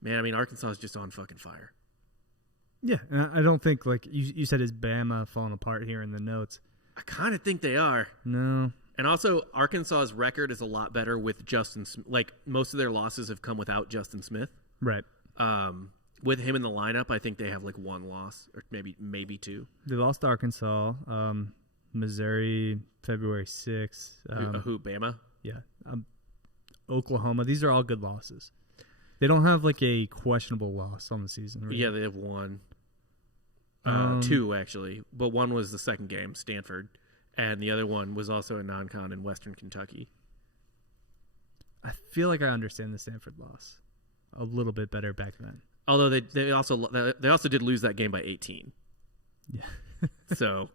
Man, I mean Arkansas is just on fucking fire. Yeah, and I don't think you said is Bama falling apart here in the notes. I kind of think they are. No. And also, Arkansas's record is a lot better with Justin. Most of their losses have come without Justin Smith. Right. With him in the lineup, I think they have one loss or maybe 2. They lost to Arkansas, Missouri, February 6th. Who? Bama? Yeah. Oklahoma. These are all good losses. They don't have a questionable loss on the season. Right? Yeah, they have 1. 2 actually, but one was the second game, Stanford, and the other one was also a non-con in Western Kentucky. I feel like I understand the Stanford loss a little bit better back then. Although they also did lose that game by 18. Yeah. So.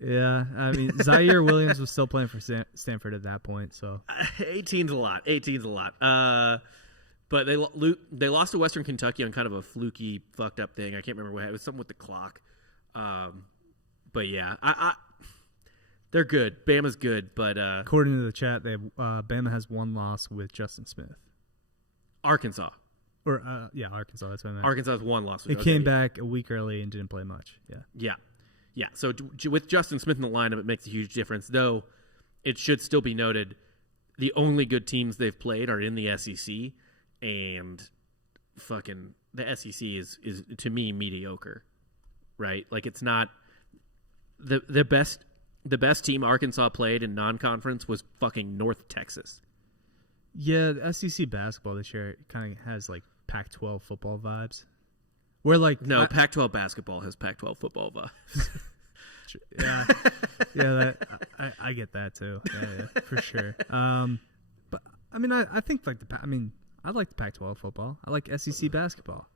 Yeah, I mean Zaire Williams was still playing for Stanford at that point, so 18's a lot. 18's a lot. But they lost to Western Kentucky on kind of a fluky, fucked up thing. I can't remember what it was. Something with the clock. But yeah, they're good. Bama's good, but according to the chat, they have, Bama has 1 loss with Justin Smith. Arkansas. Or Arkansas. That's what I meant. Arkansas has 1 loss. It came back a week early and didn't play much. Yeah. So with Justin Smith in the lineup, it makes a huge difference. Though it should still be noted, the only good teams they've played are in the SEC. And fucking the SEC is to me mediocre, right? It's not the best. The best team Arkansas played in non-conference was fucking North Texas. Yeah, the SEC basketball this year kind of has like Pac-12 football vibes. Where like No, Pac-12 basketball has Pac-12 football vibes. yeah, I get that too. Yeah, for sure. But I mean, I think like I like the Pac-12 football. I like SEC basketball,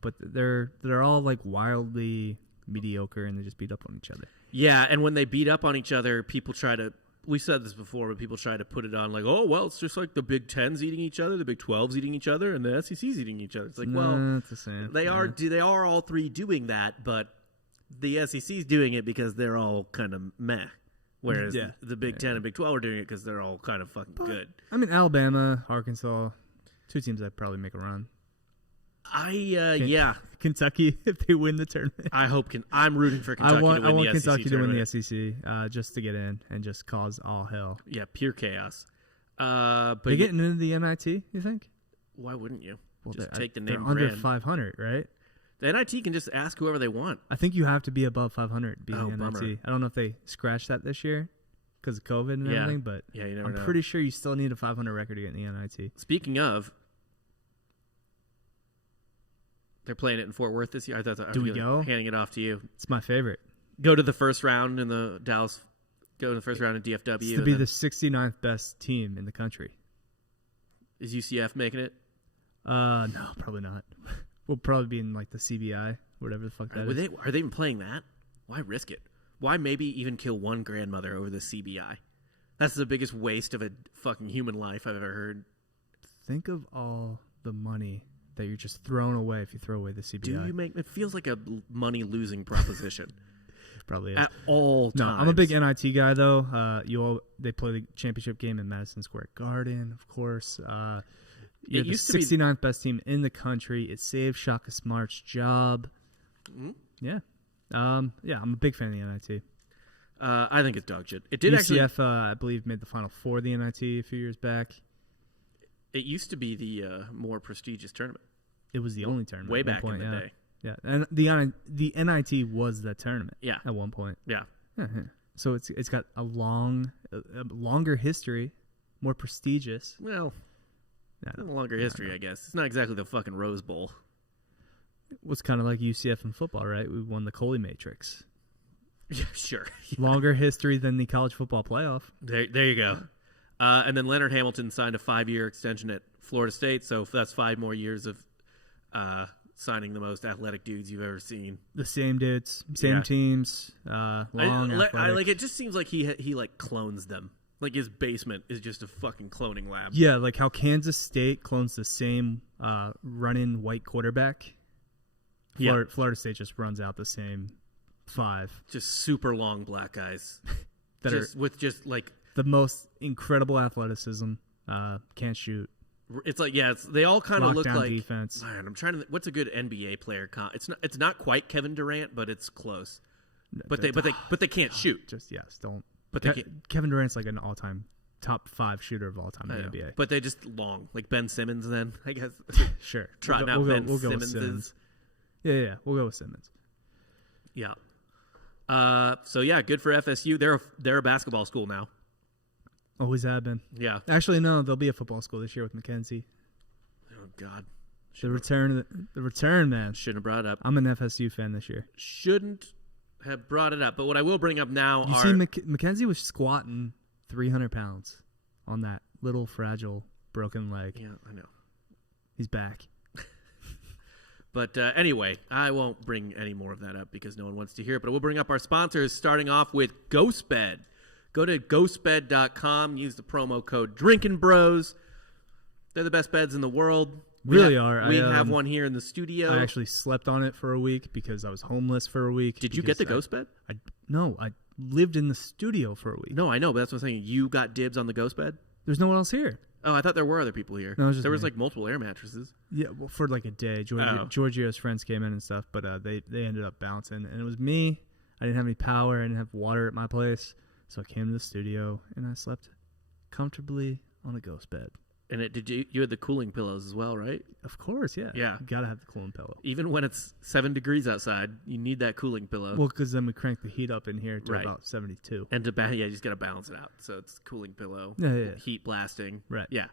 but they're all like wildly mediocre and they just beat up on each other. Yeah, and when they beat up on each other, people try to. We said this before, but people try to put it on like, oh well, it's just like the Big Ten's eating each other, the Big 12's eating each other, and the SEC's eating each other. It's like, well, it's the same. They are all three doing that, but the SEC's doing it because they're all kind of meh. Whereas the Big Ten and Big 12 are doing it because they're all kind of fucking good. I mean, Alabama, Arkansas, two teams that probably make a run. Kentucky, if they win the tournament. I'm rooting for Kentucky to win the SEC. I want Kentucky to win tournament. the SEC just to get in and just cause all hell. Yeah, pure chaos. But they getting into the NIT, you think? Why wouldn't you? Well, just take the name they're under brand. 500, right? The NIT can just ask whoever they want. I think you have to be above 500 to be in the bummer. NIT. I don't know if they scratched that this year because of COVID and everything, but you never I'm know. pretty sure you still need a 500 record to get in the NIT. Speaking of, they're playing it in Fort Worth this year. I thought I was Do we go? handing it off to you. It's my favorite. Go to the first round in the Dallas. Go to the first round in DFW. It's to be the 69th best team in the country. Is UCF making it? No, probably not. We'll probably be in like the CBI, whatever the fuck that is. Are they even playing that? Why risk it? Why maybe even kill one grandmother over the CBI? That's the biggest waste of a fucking human life I've ever heard. Think of all the money that you're just throwing away if you throw away the CBI. Do you make it feels like a money losing proposition? Probably is. At all times. No, I'm a big NIT guy though. They play the championship game in Madison Square Garden, of course. You're the 69th best team in the country. It saved Shaka Smart's job. Mm-hmm. Yeah. I'm a big fan of the NIT. I think it's dog shit. It did UCF, actually. I believe, made the Final Four of the NIT a few years back. It used to be the more prestigious tournament. It was the only tournament Way at one back point, in the day. Yeah, and the NIT was the tournament. Yeah. At one point. Yeah. Uh-huh. So it's got a longer history, more prestigious. Well, a longer history, I guess. It's not exactly the fucking Rose Bowl. It was kind of like UCF in football, right? We won the Coley Matrix. Yeah, sure. Longer history than the college football playoff. There you go. And then Leonard Hamilton signed a 5-year extension at Florida State, so that's 5 more years of signing the most athletic dudes you've ever seen. The same dudes, same teams, athletic. Like it just seems like he like clones them. Like his basement is just a fucking cloning lab. Yeah, like how Kansas State clones the same running white quarterback. Florida State just runs out the same 5. Just super long black guys. with just like the most incredible athleticism. Can't shoot. It's like they all kind of look like defense. Man, I'm trying to. What's a good NBA player? It's not quite Kevin Durant, but it's close. But they can't shoot. Don't. But they can't. Kevin Durant's like an all-time top 5 shooter of all time in the NBA. But they just long, like Ben Simmons. Then I guess sure. Trotting out Ben Simmons. Yeah, we'll go with Simmons. Yeah. So yeah, good for FSU. They're a basketball school now. Always have been. Yeah. Actually, no, they'll be a football school this year with Mackenzie. Oh God. The return, man. Shouldn't have brought it up. I'm an FSU fan this year. Shouldn't have brought it up. But what I will bring up now you see Mackenzie was squatting 300 pounds on that little fragile broken leg. Yeah, I know. He's back. But anyway, I won't bring any more of that up because no one wants to hear it. But we'll bring up our sponsors, starting off with GhostBed. Go to ghostbed.com. Use the promo code Drinkin' Bros. They're the best beds in the world. We have one here in the studio. I actually slept on it for a week because I was homeless for a week. Did you get the ghost bed? No, I lived in the studio for a week. No, I know, but that's what I'm saying. You got dibs on the ghost bed? There's no one else here. Oh, I thought there were other people here. No, there was like multiple air mattresses. Yeah, well, for like a day. Giorgio's friends came in and stuff, but they ended up bouncing. And it was me. I didn't have any power. I didn't have water at my place. So I came to the studio and I slept comfortably on a ghost bed. And you had the cooling pillows as well, right? Of course, yeah. Yeah. You gotta have the cooling pillow. Even when it's 7 degrees outside, you need that cooling pillow. Well, because then we crank the heat up in here to Right. about 72. And you just got to balance it out. So it's cooling pillow, Yeah. heat blasting. Right. Yeah.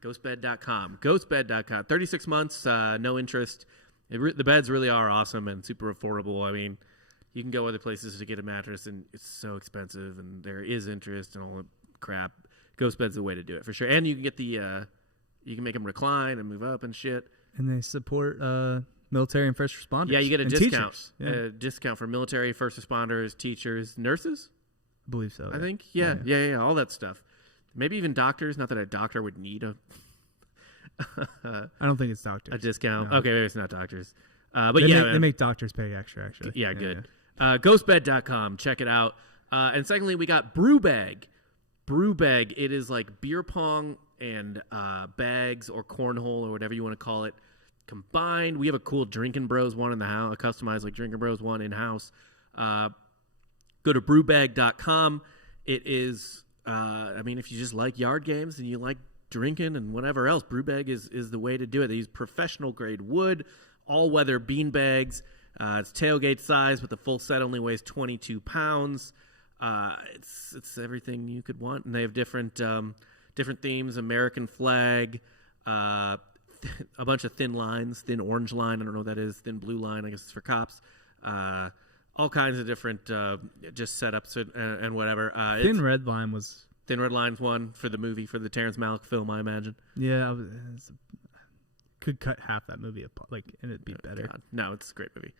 Ghostbed.com. Ghostbed.com. 36 months, no interest. The beds really are awesome and super affordable. I mean, you can go other places to get a mattress, and it's so expensive, and there is interest and all that crap. Ghostbed's the way to do it for sure. And you can get you can make them recline and move up and shit. And they support military and first responders. Yeah, you get a and discount. teachers. Yeah. A discount for military, first responders, teachers, nurses. I believe so. I think. Yeah, all that stuff. Maybe even doctors. Not that a doctor would need a I don't think it's doctors. a discount. No. Okay, maybe it's not doctors. But they yeah, they make doctors pay extra, actually. yeah, good. Ghostbed.com. Check it out. And secondly, we got Brewbag. Brewbag. It is like beer pong and bags or cornhole or whatever you want to call it combined. We have a cool Drinking Bros one in the house, a customized like Drinking Bros one in house. Go to brewbag.com. It is, I mean, if you just like yard games and you like drinking and whatever else, Brewbag is the way to do it. They use professional grade wood, all weather bean bags. It's tailgate size, but the full set only weighs 22 pounds. It's everything you could want, and they have different themes: American flag, a bunch of thin lines, thin orange line. I don't know what that is. Thin blue line. I guess it's for cops. All kinds of different just setups and whatever. Thin red line was. Thin Red Line's one for the movie, for the Terrence Malick film, I imagine. Yeah, could cut half that movie and it'd be better. God. No, it's a great movie.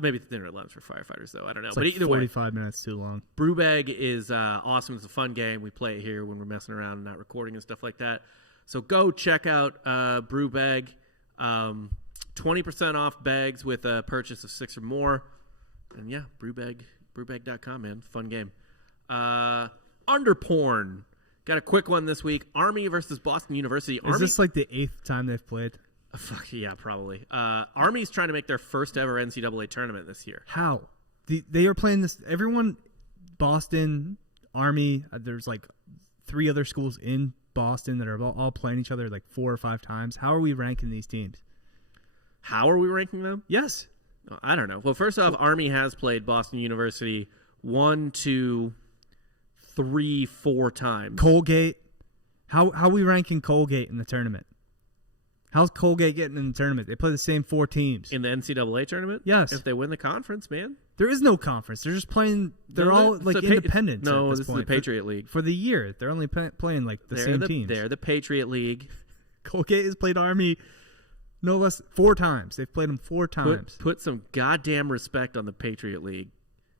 Maybe Thin Red Line's for firefighters, though. I don't know. It's But like either way, 45 minutes too long. Brewbag is awesome. It's a fun game. We play it here when we're messing around and not recording and stuff like that. So go check out Brewbag. 20% off bags with a purchase of 6 or more. And yeah, brewbag.com, man. Fun game. Underporn. Got a quick one this week. Army versus Boston University. Is this like the 8th time they've played? Fuck yeah, probably. Army's trying to make their first ever NCAA tournament this year. How? They are playing this. Everyone, Boston, Army. There's like 3 other schools in Boston that are all playing each other like 4 or 5 times. How are we ranking these teams? How are we ranking them? Yes. I don't know. Well, first off, Army has played Boston University 1, 2, 3, 4 times. Colgate. How are we ranking Colgate in the tournament? How's Colgate getting in the tournament? They play the same 4 teams. In the NCAA tournament? Yes. If they win the conference, man. There is no conference. They're just playing. They're all like independent. No, at this point. is the Patriot League. For the year. They're only playing like the same teams. They're the Patriot League. Colgate has played Army no less 4 times. They've played them 4 times. Put some goddamn respect on the Patriot League.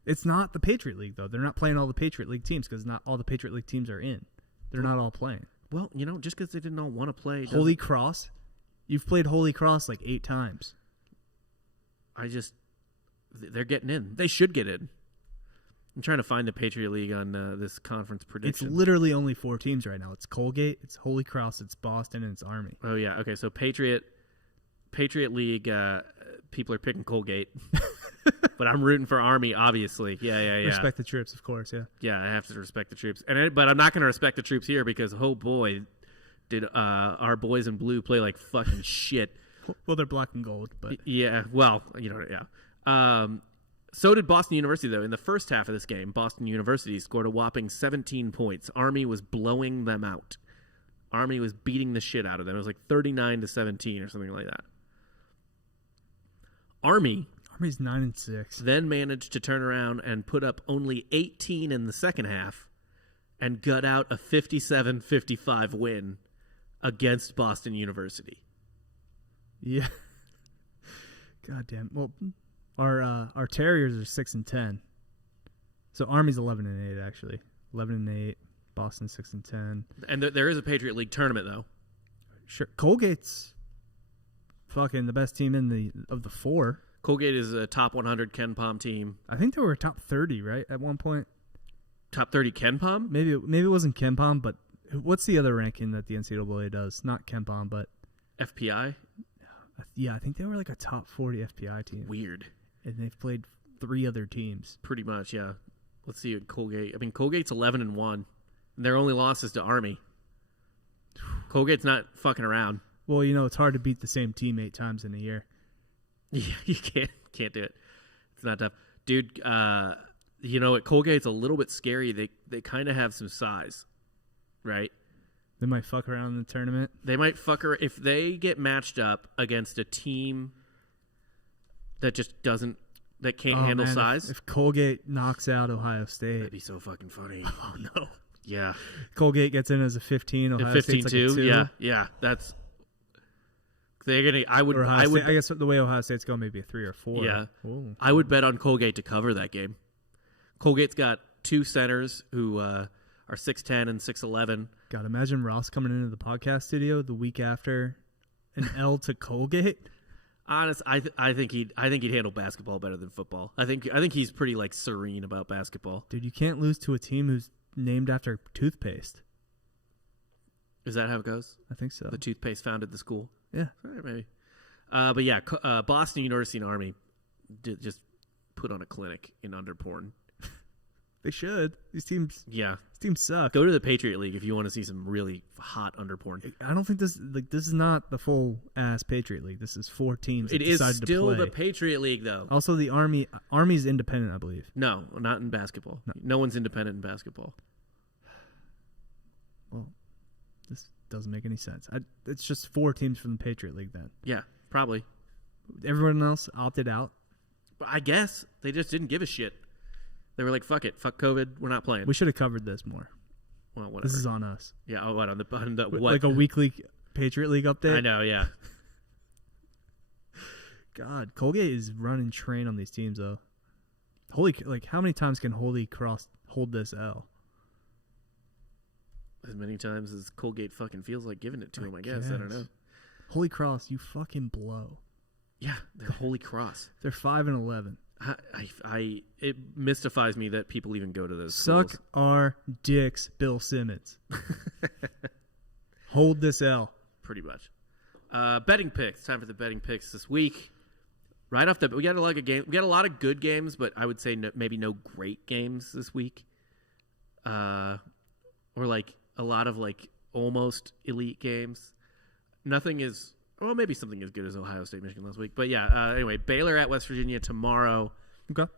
It's not the Patriot League, though. They're not playing all the Patriot League teams because not all the Patriot League teams are in. They're not all playing. Well, just because they didn't all want to play. Holy Cross? You've played Holy Cross like 8 times. They're getting in. They should get in. I'm trying to find the Patriot League on this conference prediction. It's literally only 4 teams right now. It's Colgate, it's Holy Cross, it's Boston, and it's Army. Oh, yeah. Okay, so Patriot League, people are picking Colgate. But I'm rooting for Army, obviously. Yeah. Respect the troops, of course, yeah. Yeah, I have to respect the troops. But I'm not going to respect the troops here because, oh boy, did our boys in blue play like fucking shit. Well, they're black and gold, but... Yeah, well, yeah. So did Boston University, though. In the first half of this game, Boston University scored a whopping 17 points. Army was blowing them out. Army was beating the shit out of them. It was like 39-17 or something like that. Army's 9-6. then managed to turn around and put up only 18 in the second half and gut out a 57-55 win against Boston University. Yeah. God damn. Well, our Terriers are 6-10. So Army's 11-8 actually. 11-8. Boston 6-10. And there is a Patriot League tournament though. Sure. Colgate's fucking the best team of the 4. Colgate is a top 100 Ken Pom team. I think they were top 30, right? At one point. Top 30 Ken Pom? Maybe it wasn't Ken Pom, but what's the other ranking that the NCAA does? Not Ken Pom, but FPI? Yeah, I think they were like a top 40 FPI team. Weird. And they've played 3 other teams. Pretty much, yeah. Let's see Colgate. I mean, Colgate's 11-1. Their only loss is to Army. Colgate's not fucking around. Well, you know, it's hard to beat the same team 8 times in a year. Yeah, you can't do it. It's not tough, dude. You know, at Colgate's a little bit scary. They kind of have some size, right? They might fuck around in the tournament. They might fuck her if they get matched up against a team that just doesn't can't handle man, size. If Colgate knocks out Ohio State, That'd be so fucking funny. oh no. Yeah, Colgate gets in as a 15. Ohio 15 State's like a 2. Yeah. That's they're gonna. I would. I guess the way Ohio State's going, maybe a 3 or 4. Yeah, Ooh. I would bet on Colgate to cover that game. Colgate's got 2 centers who are 6'10" and 6'11". God, imagine Ross coming into the podcast studio the week after an L to Colgate. Honest, I think he'd handle basketball better than football. I think he's pretty like serene about basketball. Dude, you can't lose to a team who's named after toothpaste. Is that how it goes? I think so. The toothpaste founded the school. Yeah. All right, maybe. But yeah, Boston University and Army just put on a clinic in underporn. They should. These teams suck. Go to the Patriot League if you want to see some really hot underporn. I don't think this is not the full ass Patriot League. This is 4 teams. It is decided still to play. the Patriot League, though. Also, the Army's independent, I believe. No, not in basketball. No one's independent in basketball. Well, this doesn't make any sense. It's just 4 teams from the Patriot League then. Yeah, probably. Everyone else opted out. But I guess they just didn't give a shit. They were like, "Fuck it, fuck COVID, we're not playing." We should have covered this more. Well, whatever. This is on us. Yeah. Oh, what on the what? Like a weekly Patriot League update. I know. Yeah. God, Colgate is running train on these teams though. How many times can Holy Cross hold this L? As many times as Colgate fucking feels like giving it to him, I guess. I don't know. Holy Cross, you fucking blow. Yeah, they're Holy Cross. They're 5-11. It mystifies me that people even go to those Suck schools. our dicks, Bill Simmons. Hold this L. Pretty much. Betting picks. Time for the betting picks this week. Right off the, we got a lot of games. We got a lot of good games, but I would say maybe no great games this week. Or like a lot of like almost elite games. Nothing is. Well, maybe something as good as Ohio State, Michigan last week. But yeah, anyway, Baylor at West Virginia tomorrow. Okay.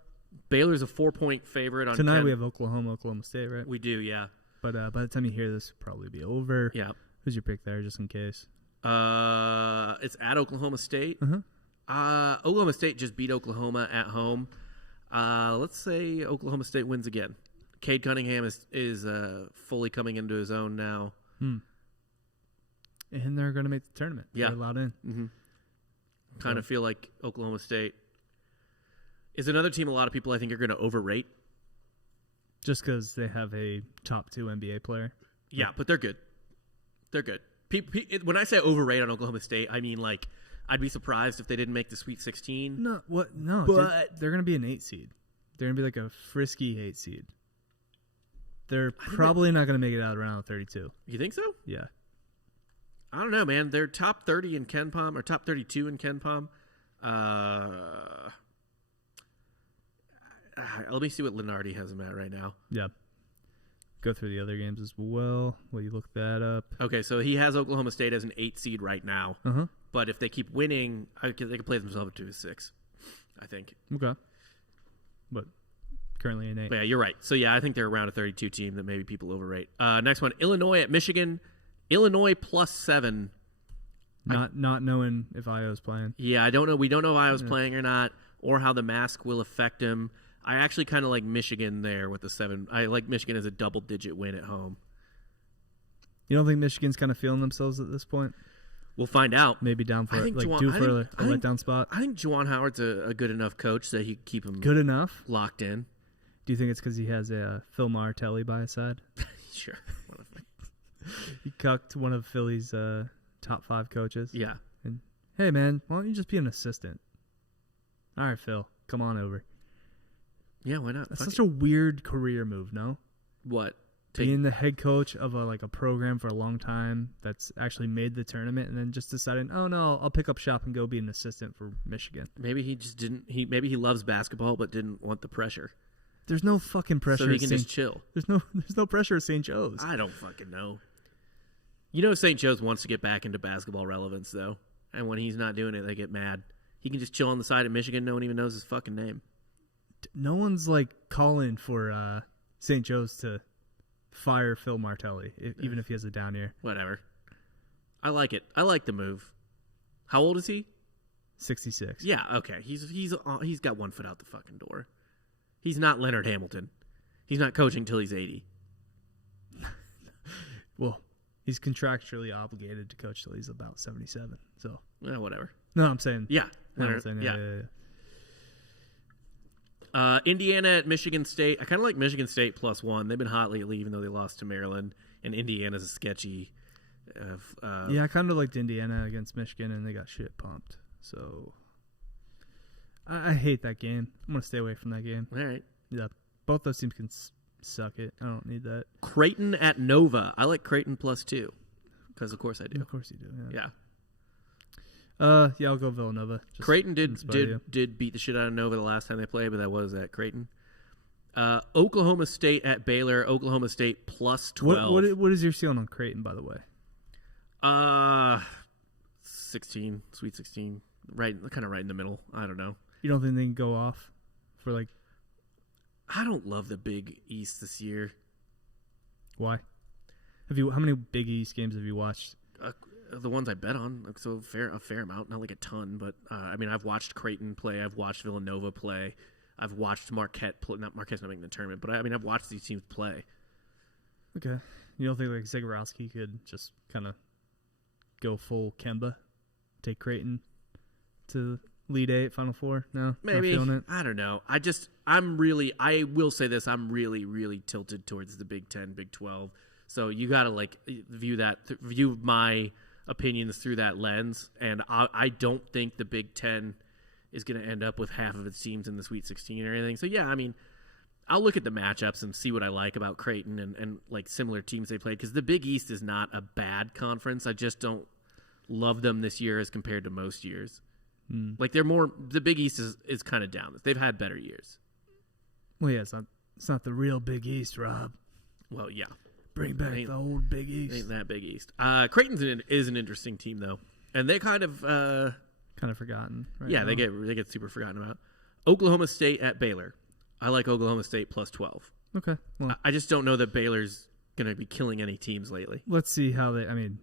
Baylor's a 4-point favorite on tonight. 10. We have Oklahoma State, right? We do, yeah. But by the time you hear this, it'll probably be over. Yeah. Who's your pick there, just in case? It's at Oklahoma State. Uh-huh. Oklahoma State just beat Oklahoma at home. Let's say Oklahoma State wins again. Cade Cunningham is fully coming into his own now. And they're going to make the tournament. Yeah. They're allowed in. Mm-hmm. Kind of feel like Oklahoma State is another team a lot of people I think are going to overrate. Just because they have a top 2 NBA player. Yeah, but they're good. They're good. When I say overrate on Oklahoma State, I mean like I'd be surprised if they didn't make the Sweet 16. No, what? No, But- they're going to be an 8 seed. They're going to be like a frisky 8 seed. They're probably not going to make it out around the 32. You think so? Yeah. I don't know, man. They're top 30 in KenPom or top 32 in KenPom. Let me see what Lenardi has them at right now. Yeah. Go through the other games as well while you look that up. Okay, so he has Oklahoma State as an 8 seed right now. Uh-huh. But if they keep winning, they can play themselves up to a 6, I think. Okay. But currently an 8. But yeah, you're right. So yeah, I think they're around a 32 team that maybe people overrate. Next one, Illinois at Michigan. Illinois +7. Not knowing if Io's playing. Yeah, I don't know. We don't know if Iowa's playing or not, or how the mask will affect him. I actually kind of like Michigan there with the 7. I like Michigan as a double-digit win at home. You don't think Michigan's kind of feeling themselves at this point? We'll find out. Maybe down for I think a letdown spot. I think Juwan Howard's a good enough coach that he can keep him Good enough. locked in. Do you think it's because he has a Phil Martelli by his side? Sure. He cucked one of Philly's top 5 coaches. Yeah. And hey, man, why don't you just be an assistant? All right, Phil, come on over. Yeah, why not? That's such a weird career move, no? What? Being the head coach of a program for a long time that's actually made the tournament, and then just deciding, oh no, I'll pick up shop and go be an assistant for Michigan. Maybe he just didn't. Maybe he loves basketball but didn't want the pressure. There's no fucking pressure. So he can just chill. There's no pressure at St. Joe's. I don't fucking know. You know, St. Joe's wants to get back into basketball relevance, though. And when he's not doing it, they get mad. He can just chill on the side of Michigan. No one even knows his fucking name. No one's like calling for St. Joe's to fire Phil Martelli, even if he has a down year. Whatever. I like it. I like the move. How old is he? 66. Yeah, okay. He's got one foot out the fucking door. He's not Leonard Hamilton. He's not coaching till he's 80. Well, he's contractually obligated to coach till he's about 77. So, Whatever. no, I'm saying, Yeah. no, I'm Leonard, saying, yeah. yeah. Indiana at Michigan State. I kind of like Michigan State +1. They've been hot lately, even though they lost to Maryland. And Indiana's a sketchy. Yeah, I kind of liked Indiana against Michigan, and they got shit pumped. So, I hate that game. I'm going to stay away from that game. All right. Yeah, both those teams can suck it. I don't need that. Creighton at Nova. I like Creighton +2 because, of course, I do. Of course you do. Yeah. Yeah, I'll go Villanova. Just Creighton in spite of you. did beat the shit out of Nova the last time they played, but that was at Creighton. Oklahoma State at Baylor. Oklahoma State +12. What is your ceiling on Creighton, by the way? 16, Sweet 16, kind of right in the middle. I don't know. You don't think they can go off for like? I don't love the Big East this year. Why? How many Big East games have you watched? The ones I bet on, so a fair amount, not like a ton, but I mean, I've watched Creighton play, I've watched Villanova play, I've watched Marquette play. Not Marquette's not making the tournament, but I've watched these teams play. Okay, you don't think like Zagorowski could just kind of go full Kemba, take Creighton to Elite Eight, Final Four? No, Maybe. not feeling it? I don't know. I will say this: I'm really, really tilted towards the Big 10, Big 12. So you gotta view my opinions through that lens, and I don't think the Big 10 is going to end up with half of its teams in the Sweet 16 or anything. So, yeah, I mean, I'll look at the matchups and see what I like about Creighton and like similar teams they played, because the Big East is not a bad conference. I just don't love them this year as compared to most years. Like the Big East is kind of down. They've had better years. Well, yeah, it's not the real Big East, Rob. Well, yeah. Bring back the old Big East. Ain't that Big East. Creighton is an interesting team, though. And they kind of forgotten. Right yeah, now. they get super forgotten about. Oklahoma State at Baylor. I like Oklahoma State +12. Okay. Well, I just don't know that Baylor's going to be killing any teams lately. let's see how they. I mean,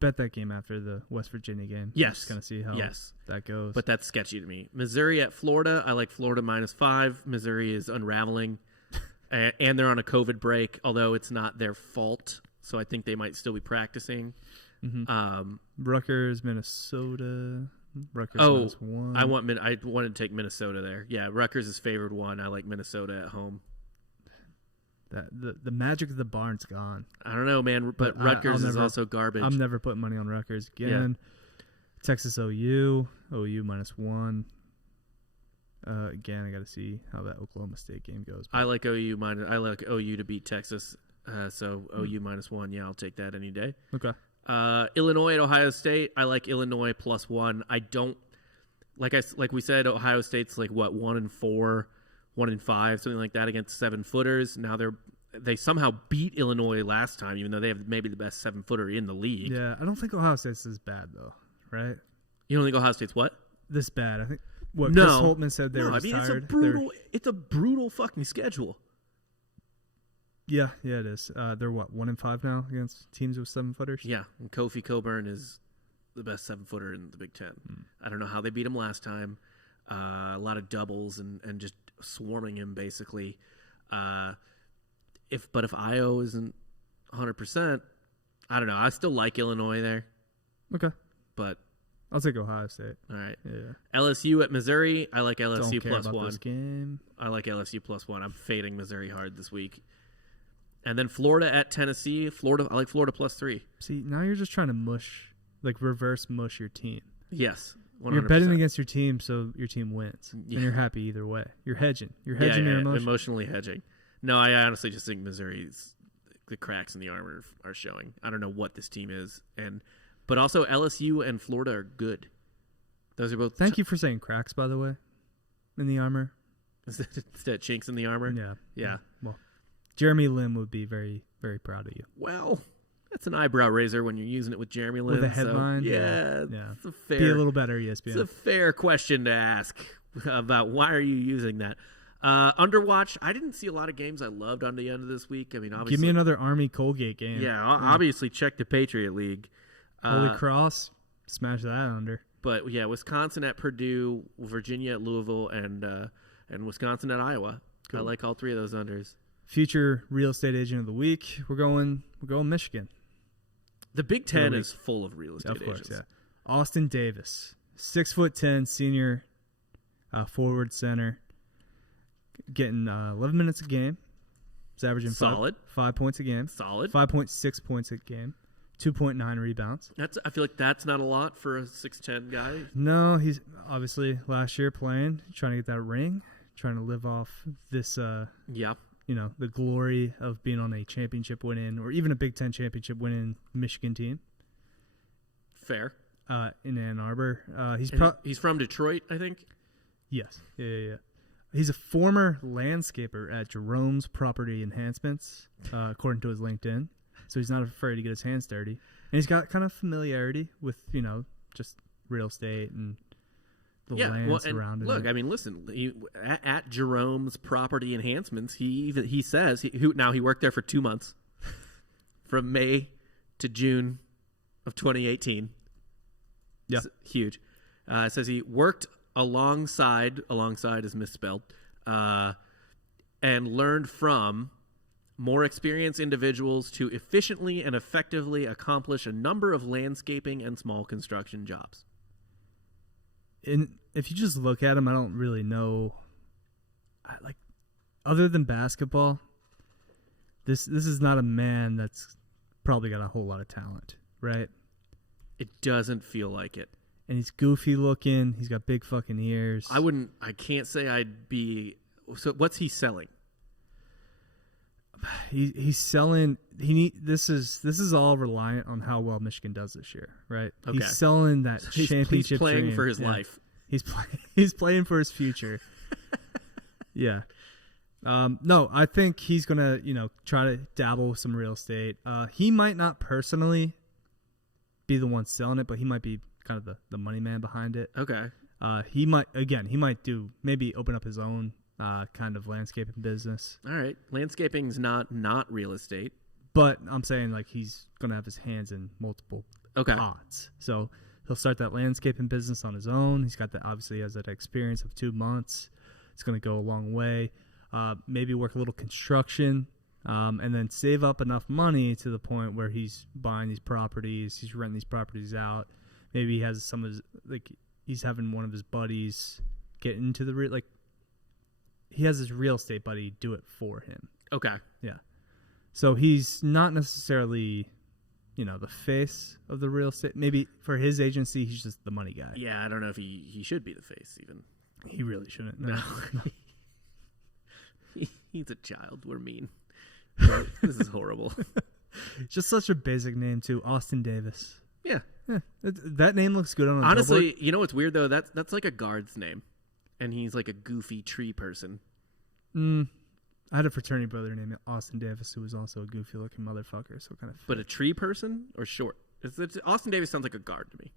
bet that game after the West Virginia game. Yes. Just kind of see how that goes. But that's sketchy to me. Missouri at Florida. I like Florida -5. Missouri is unraveling. And they're on a COVID break, although it's not their fault. So I think they might still be practicing. Mm-hmm. Rutgers, Minnesota. Rutgers -1. I wanted to take Minnesota there. Yeah, Rutgers is favored 1. I like Minnesota at home. The magic of the barn's gone. I don't know, man, but Rutgers is also garbage. I'm never putting money on Rutgers again. Yeah. Texas OU -1. Again, I got to see how that Oklahoma State game goes. I like OU to beat Texas. So OU -1. Yeah, I'll take that any day. Okay. Illinois at Ohio State. I like Illinois +1. I don't like we said. Ohio State's like what 1-4, 1-5, something like that against 7-footers. Now they somehow beat Illinois last time, even though they have maybe the best 7-footer in the league. Yeah, I don't think Ohio State's this bad though, right? You don't think Ohio State's what? This bad? I think. What Chris Holtman said they were just tired. It's a brutal fucking schedule. Yeah, it is. They're what 1-5 now against teams with 7-footers. Yeah, and Kofi Cockburn is the best 7-footer in the Big Ten. I don't know how they beat him last time. A lot of doubles and just swarming him basically. If Io isn't 100%, I don't know. I still like Illinois there. Okay, but. I'll take Ohio State. All right. Yeah. LSU at Missouri. I like LSU Don't care about +1. this game. I like LSU +1. I'm fading Missouri hard this week. And then Florida at Tennessee. I like Florida +3. See, now you're just trying to reverse mush your team. Yes. 100%. You're betting against your team so your team wins. Yeah. And you're happy either way. You're hedging. You're hedging your emotions. Emotionally hedging. No, I honestly just think the cracks in the armor are showing. I don't know what this team is. But also LSU and Florida are good. Those are both. Thank you for saying cracks, by the way, in the armor. Is that chinks in the armor? Yeah. Yeah. Well, Jeremy Lin would be very, very proud of you. Well, That's an eyebrow raiser when you're using it with Jeremy Lin. With a headline? So, Yeah. it's a fair. Be a little better, It's ESPN. a fair question to ask about why are you using that. Underwatch. I didn't see a lot of games I loved on the end of this week. I mean, obviously, Give me another Army Colgate game. yeah, obviously check the Patriot League. Holy Cross, smash that under. But yeah, Wisconsin at Purdue, Virginia at Louisville, and Wisconsin at Iowa. I like all three of those unders. Future real estate agent of the week. We're going Michigan. The Big Ten is full of real estate Of course, agents. yeah. Austin Davis, 6'10" senior forward center, getting 11 minutes a game. He's averaging Solid. 5 points a game. Solid. 5.6 points a game. 2.9 rebounds. I feel like that's not a lot for a 6'10" guy. No, he's obviously last year playing, trying to get that ring, trying to live off this, Yeah. the glory of being on a championship winning or even a Big Ten championship winning Michigan team Fair. in Ann Arbor. He's from Detroit, I think. Yes. Yeah. He's a former landscaper at Jerome's Property Enhancements, according to his LinkedIn. So he's not afraid to get his hands dirty. And he's got kind of familiarity with, just real estate and the land surrounding look, it. I mean, listen, at Jerome's Property Enhancements, he says he worked there for 2 months, from May to June of 2018. Yeah. It's huge. It says he worked alongside is misspelled, and learned from more experienced individuals to efficiently and effectively accomplish a number of landscaping and small construction jobs. And if you just look at him, I don't really know. Other than basketball, this is not a man that's probably got a whole lot of talent, right? It doesn't feel like it. And he's goofy looking. He's got big fucking ears. I can't say I'd be. So what's he selling? He's selling. This is all reliant on how well Michigan does this year, right? Okay. He's selling that championship. He's playing dream. for his Yeah. life. He's playing for his future. Yeah. No, I think he's gonna try to dabble with some real estate. He might not personally be the one selling it, but he might be kind of the money man behind it. Okay. He might maybe open up his own kind of landscaping business. All right. Landscaping's not real estate. But I'm saying he's gonna have his hands in multiple Okay. pots. So he'll start that landscaping business on his own. He's got obviously he has that experience of 2 months. It's gonna go a long way. Maybe work a little construction, and then save up enough money to the point where he's buying these properties, he's renting these properties out. Maybe he has some of his he's having one of his buddies get into the he has his real estate buddy do it for him. Okay. Yeah. So he's not necessarily, the face of the real estate. Maybe for his agency, he's just the money guy. Yeah, I don't know if he should be the face even. He really shouldn't. No. He's a child. We're mean. This is horrible. Just such a basic name too, Austin Davis. Yeah. That name looks good on a Honestly, you know what's weird though? That's like a guard's name, and he's like a goofy tree person. I had a fraternity brother named Austin Davis who was also a goofy looking motherfucker. So kind of. But a tree person or short? Austin Davis sounds like a guard to me.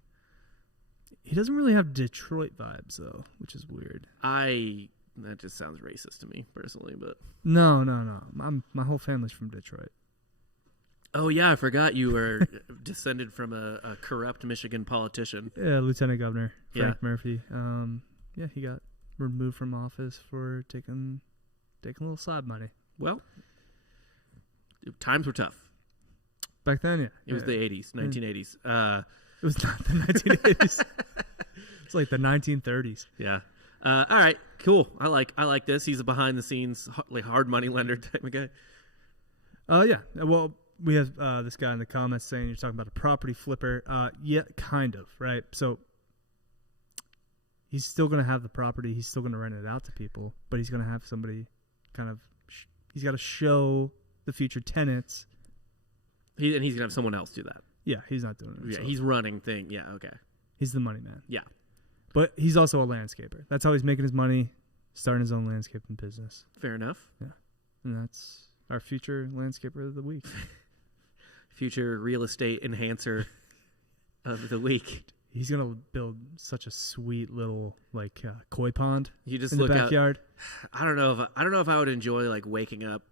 He doesn't really have Detroit vibes though, which is weird. That just sounds racist to me personally, but No. My whole family's from Detroit. oh yeah, I forgot you were descended from a corrupt Michigan politician. Yeah, Lieutenant Governor Frank Yeah. Murphy. Yeah, he got removed from office for taking a little side money. Well, times were tough. Back then, yeah. It was the 80s, 1980s. It was not the 1980s. It's like the 1930s. Yeah. All right, cool. I like this. He's a behind the scenes hard money lender type of guy. Yeah. Well, we have this guy in the comments saying you're talking about a property flipper. Yeah, kind of, right? So he's still going to have the property. He's still going to rent it out to people, but he's going to have somebody kind of he's got to show the future tenants. He's going to have someone else do that. Yeah, he's not doing it Yeah, himself. he's running thing. Yeah, okay. He's the money man. Yeah. But he's also a landscaper. That's how he's making his money, starting his own landscaping business. Fair enough. Yeah. And that's our future landscaper of the week. future real estate enhancer of the week. He's gonna build such a sweet little like koi pond You just in the look out. backyard. I don't know if I would enjoy like waking up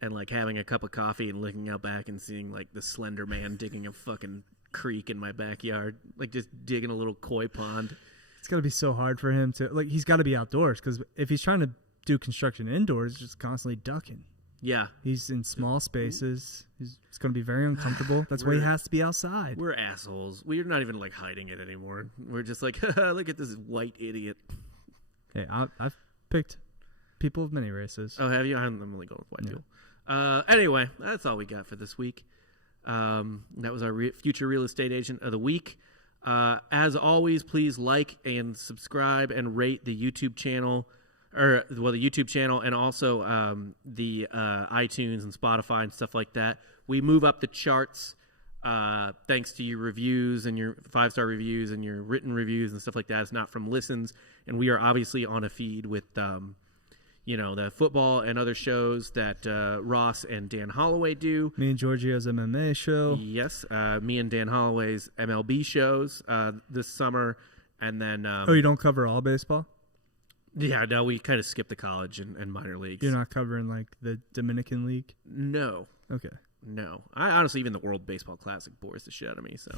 and like having a cup of coffee and looking out back and seeing like the Slender Man digging a fucking creek in my backyard, like just digging a little koi pond. It's gotta be so hard for him to like. He's got to be outdoors because if he's trying to do construction indoors, he's just constantly ducking. Yeah, He's in small spaces. It's going to be very uncomfortable. That's why he has to be outside. we're assholes. We're not even like hiding it anymore. We're just like, look at this white idiot. Hey, I've picked people of many races. Oh, have you? I'm only going with white people. Anyway, that's all we got for this week. That was our future real estate agent of the week. As always, please like and subscribe and rate the YouTube channel, the YouTube channel, and also the iTunes and Spotify and stuff like that. We move up the charts thanks to your reviews and your 5-star reviews and your written reviews and stuff like that. It's not from listens, and we are obviously on a feed with the football and other shows that Ross and Dan Holloway do. Me and Giorgio's MMA show. Yes, me and Dan Holloway's MLB shows this summer, and then You don't cover all baseball? yeah, no, we kind of skip the college and minor leagues. You're not covering like the Dominican League? No, Okay. no. I honestly, even the World Baseball Classic bores the shit out of me. So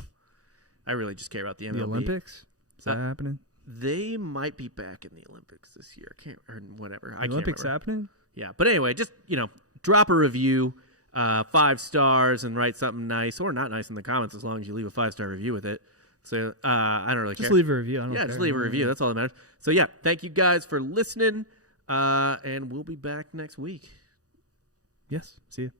I really just care about the MLB. The Olympics? Is that happening? They might be back in the Olympics this year. I can't, or whatever. I The Olympics can't remember. happening? Yeah, but anyway, just drop a review, 5 stars, and write something nice or not nice in the comments as long as you leave a 5-star review with it. So I don't really Just care. leave a review. I don't Yeah, care. just leave a review. That's all that matters. So yeah, thank you guys for listening, and we'll be back next week. Yes. See you.